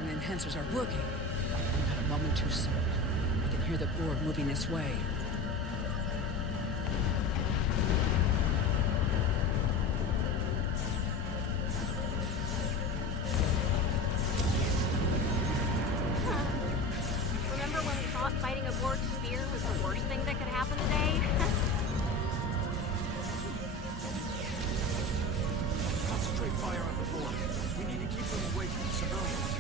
Enhancers are working. Not a moment too soon. I can hear the Borg moving this way. Remember when we thought fighting a Borg sphere was the worst thing that could happen today? Concentrate fire on the Borg. We need to keep them away from the civilians.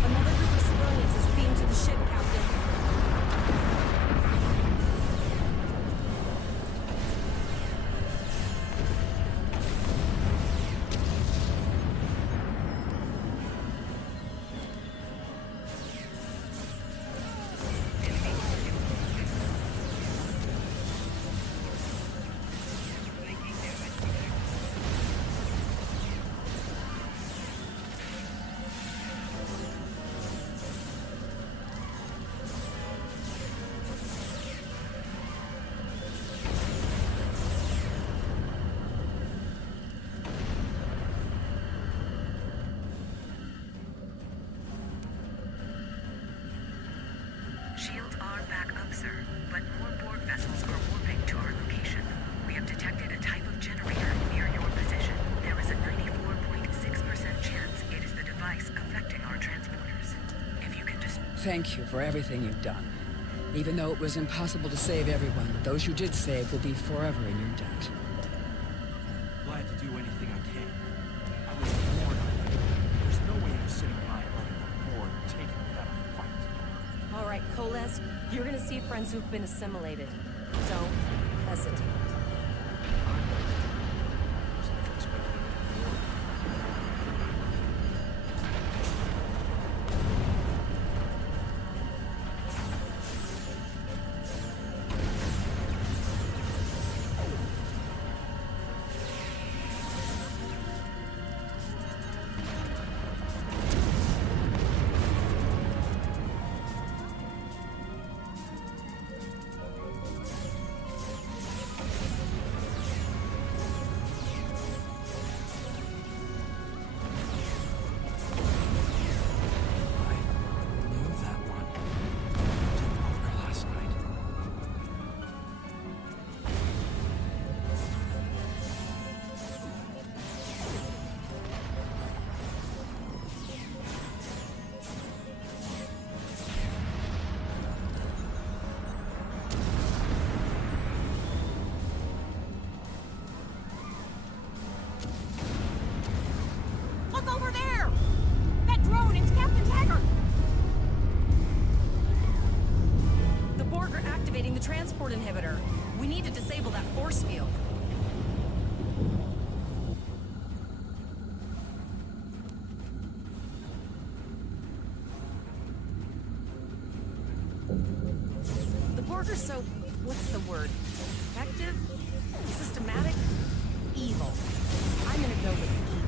Another group of civilians is beamed to the ship, Captain. Shields are back up, sir, but more Borg vessels are warping to our location. We have detected a type of generator near your position. There is a 94.6% chance it is the device affecting our transporters. If you can just... Thank you for everything you've done. Even though it was impossible to save everyone, those you did save will be forever in your debt. Glad to do anything I can. I was warned. There's no way I'm sitting by letting the Borg take it without a fight. All right, Koles, you're gonna see friends who've been assimilated. Don't hesitate. the transport inhibitor. We need to disable that force field. The Borg are so... what's the word? Effective? Systematic? Evil. I'm gonna go with evil.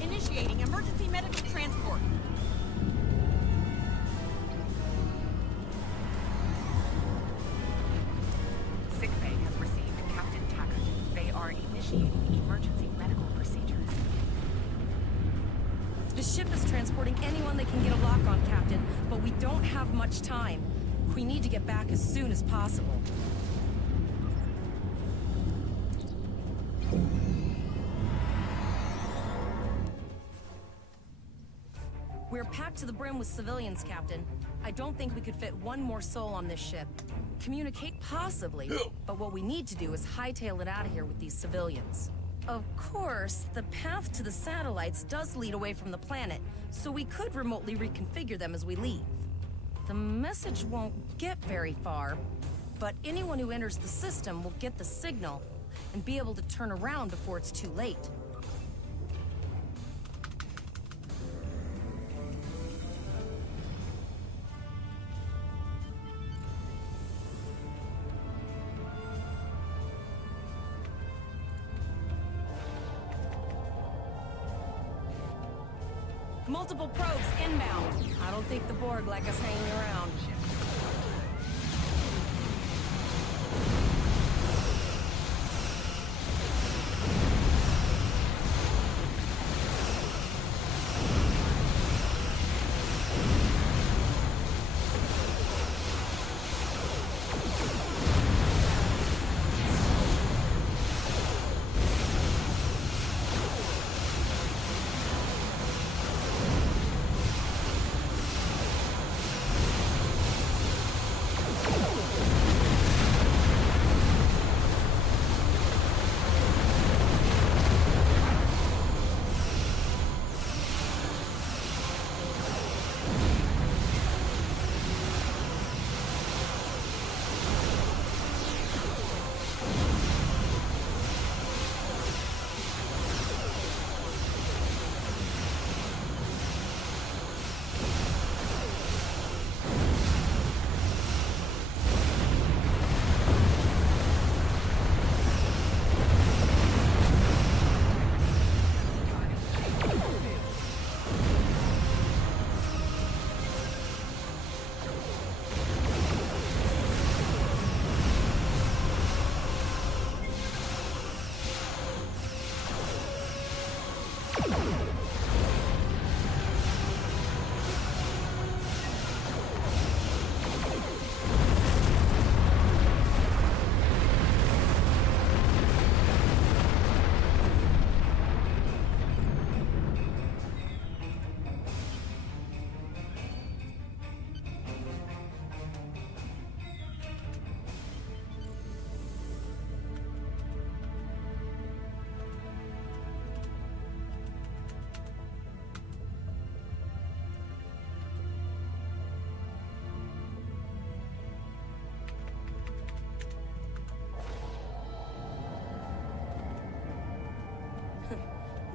Initiating emergency medical transport. Sickbay has received Captain Taggart. They are initiating emergency medical procedures. The ship is transporting anyone they can get a lock on, Captain, but we don't have much time. We need to get back as soon as possible. We're packed to the brim with civilians, Captain. I don't think we could fit one more soul on this ship. Communicate, possibly, but what we need to do is hightail it out of here with these civilians. Of course, the path to the satellites does lead away from the planet, so we could remotely reconfigure them as we leave. The message won't get very far, but anyone who enters the system will get the signal and be able to turn around before it's too late. Multiple probes inbound. I don't think the Borg like us hanging around.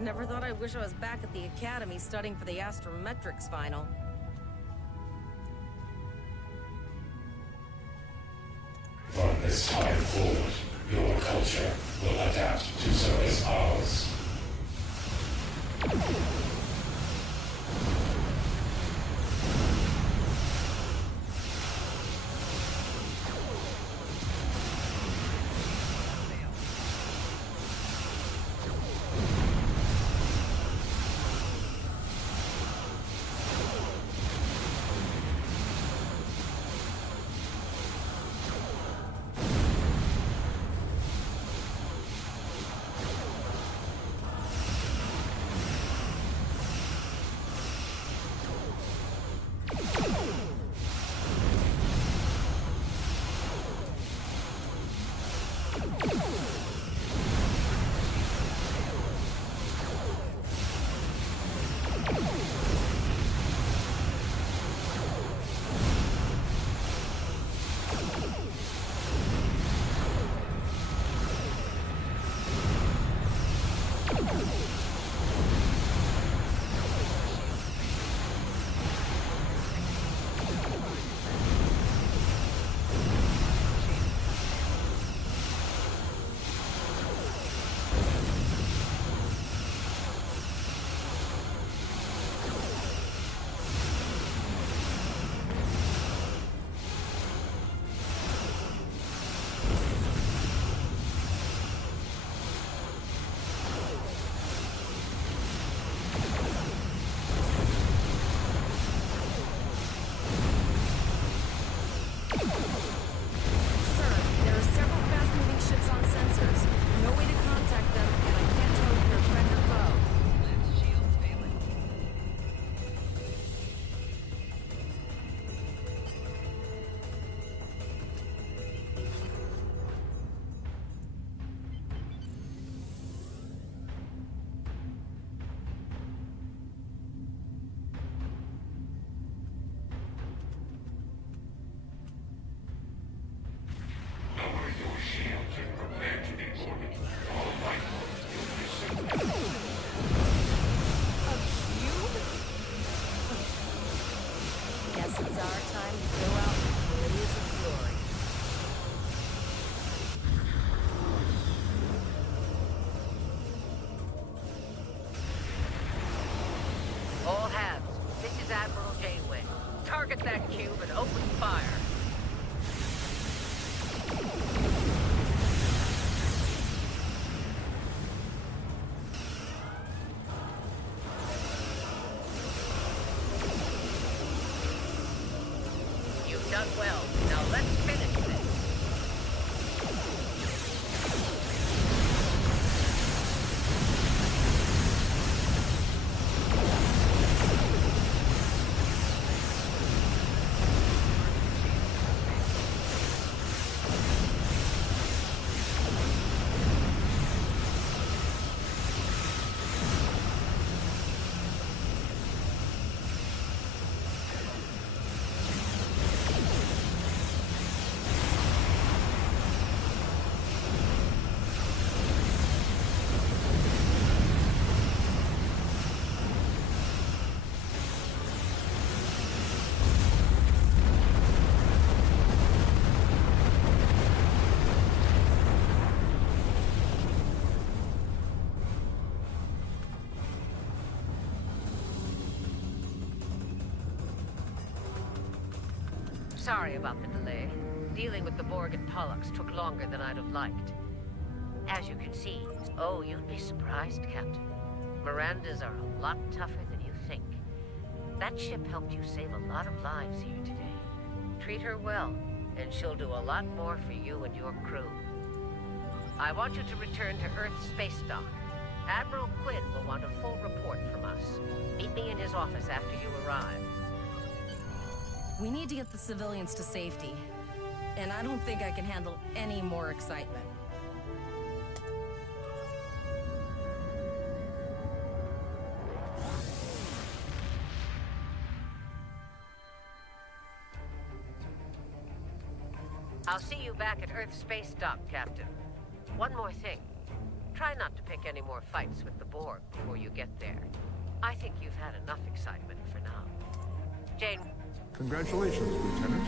Never thought I wish I was back at the academy studying for the astrometrics final. From this time forward, your culture will adapt to service ours. Target that cube and open fire. You've done well. Now let's finish this. Sorry about the delay. Dealing with the Borg and Pollux took longer than I'd have liked. As you can see, oh, you'd be surprised, Captain. Mirandas are a lot tougher than you think. That ship helped you save a lot of lives here today. Treat her well, and she'll do a lot more for you and your crew. I want you to return to Earth Space Dock. Admiral Quinn will want a full report from us. Meet me in his office after you arrive. We need to get the civilians to safety. And I don't think I can handle any more excitement. I'll see you back at Earth Space Dock, Captain. One more thing. Try not to pick any more fights with the Borg before you get there. I think you've had enough excitement for now. Jane... Congratulations, Lieutenant.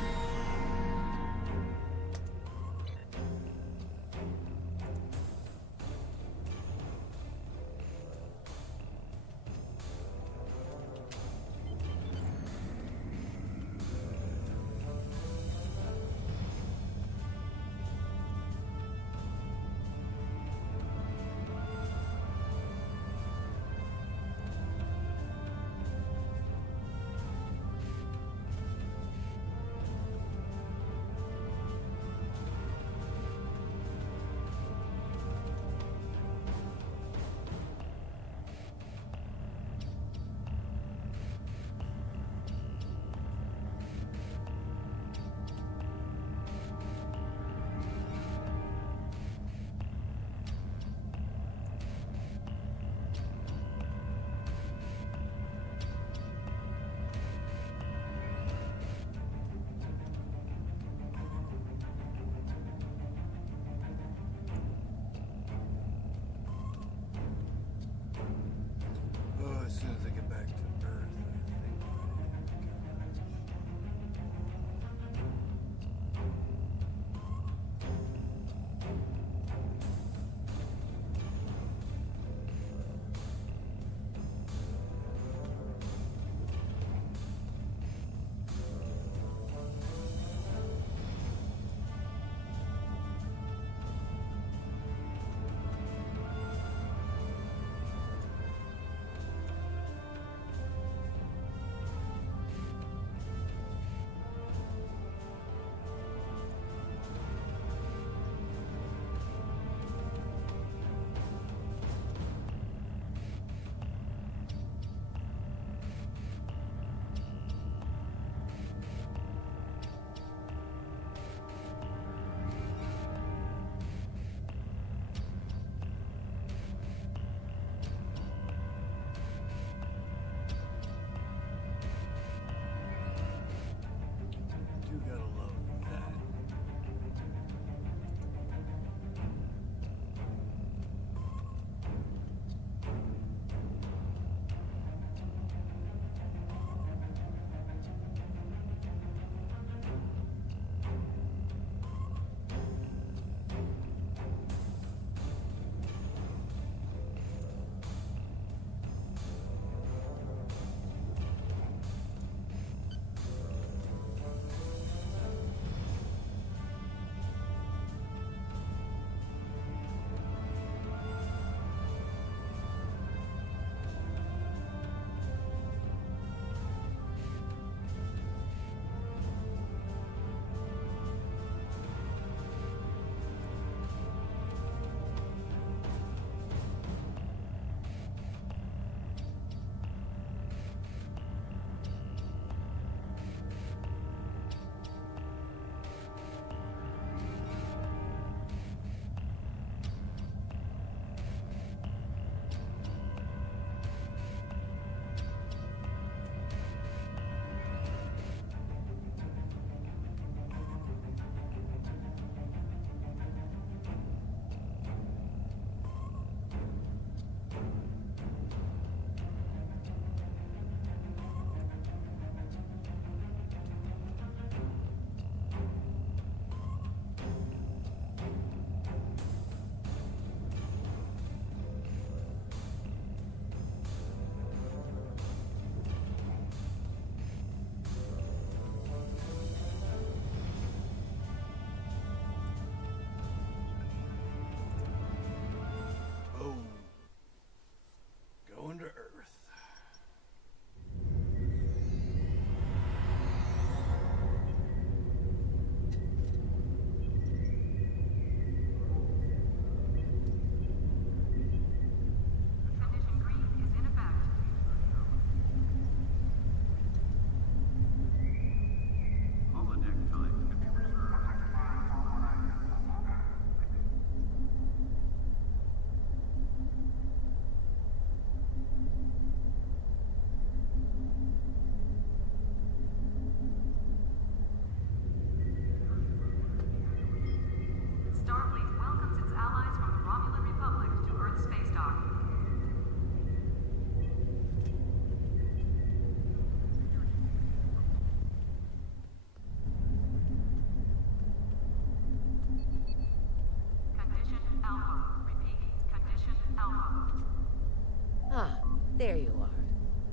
There you are.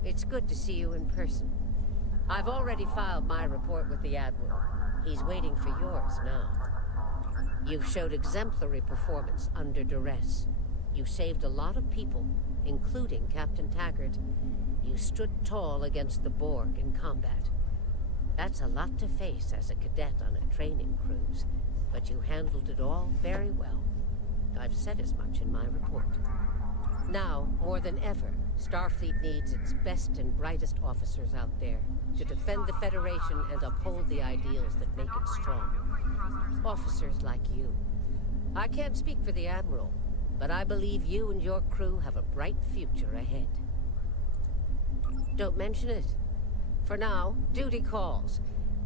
It's good to see you in person. I've already filed my report with the Admiral. He's waiting for yours now. You've showed exemplary performance under duress. You saved a lot of people, including Captain Taggart. You stood tall against the Borg in combat. That's a lot to face as a cadet on a training cruise, but you handled it all very well. I've said as much in my report. Now, more than ever, Starfleet needs its best and brightest officers out there to defend the Federation and uphold the ideals that make it strong. Officers like you. I can't speak for the Admiral, but I believe you and your crew have a bright future ahead. Don't mention it. For now, duty calls.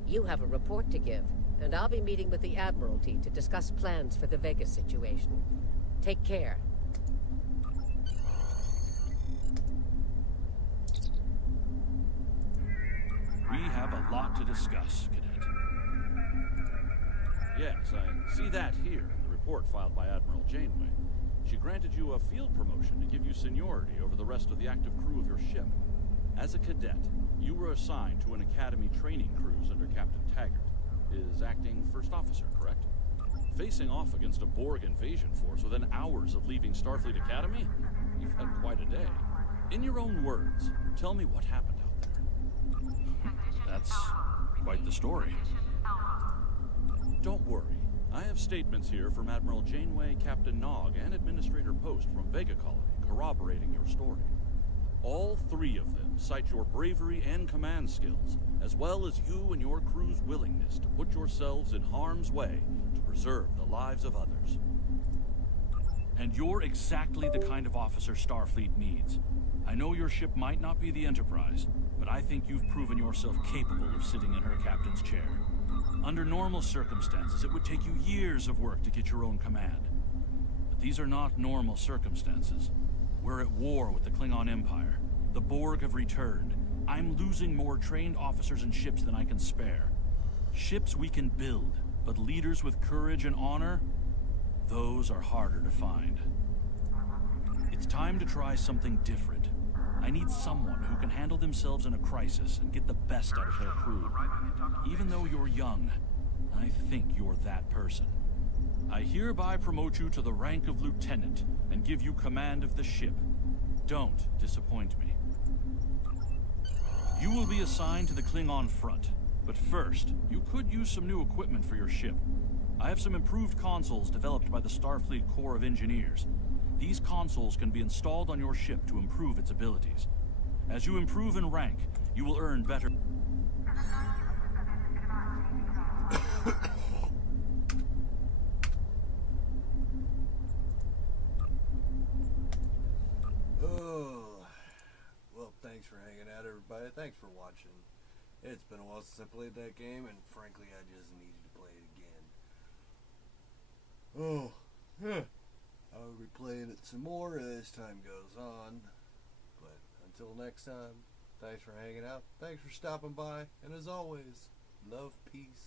You have a report to give, and I'll be meeting with the Admiralty to discuss plans for the Vega situation. Take care. We have a lot to discuss, Cadet. Yes, I see that here in the report filed by Admiral Janeway. She granted you a field promotion to give you seniority over the rest of the active crew of your ship. As a cadet, you were assigned to an Academy training cruise under Captain Taggart, his acting first officer, correct? Facing off against a Borg invasion force within hours of leaving Starfleet Academy? You've had quite a day. In your own words, tell me what happened out there. That's quite the story. Don't worry. I have statements here from Admiral Janeway, Captain Nog, and Administrator Post from Vega Colony corroborating your story. All three of them cite your bravery and command skills, as well as you and your crew's willingness to put yourselves in harm's way to preserve the lives of others. And you're exactly the kind of officer Starfleet needs. I know your ship might not be the Enterprise, but I think you've proven yourself capable of sitting in her captain's chair. Under normal circumstances, it would take you years of work to get your own command. But these are not normal circumstances. We're at war with the Klingon Empire. The Borg have returned. I'm losing more trained officers and ships than I can spare. Ships we can build, but leaders with courage and honor? Those are harder to find. It's time to try something different. I need someone who can handle themselves in a crisis and get the best out of their crew. Even though you're young, I think you're that person. I hereby promote you to the rank of lieutenant and give you command of the ship. Don't disappoint me. You will be assigned to the Klingon front, but first, you could use some new equipment for your ship. I have some improved consoles developed by the Starfleet Corps of Engineers. These consoles can be installed on your ship to improve its abilities. As you improve in rank, you will earn better... Oh, well, thanks for hanging out, everybody. Thanks for watching. It's been a while since I played that game, and frankly, I just needed to play it again. Oh, yeah. I'll be playing it some more as time goes on. But until next time, thanks for hanging out. Thanks for stopping by. And as always, love, peace,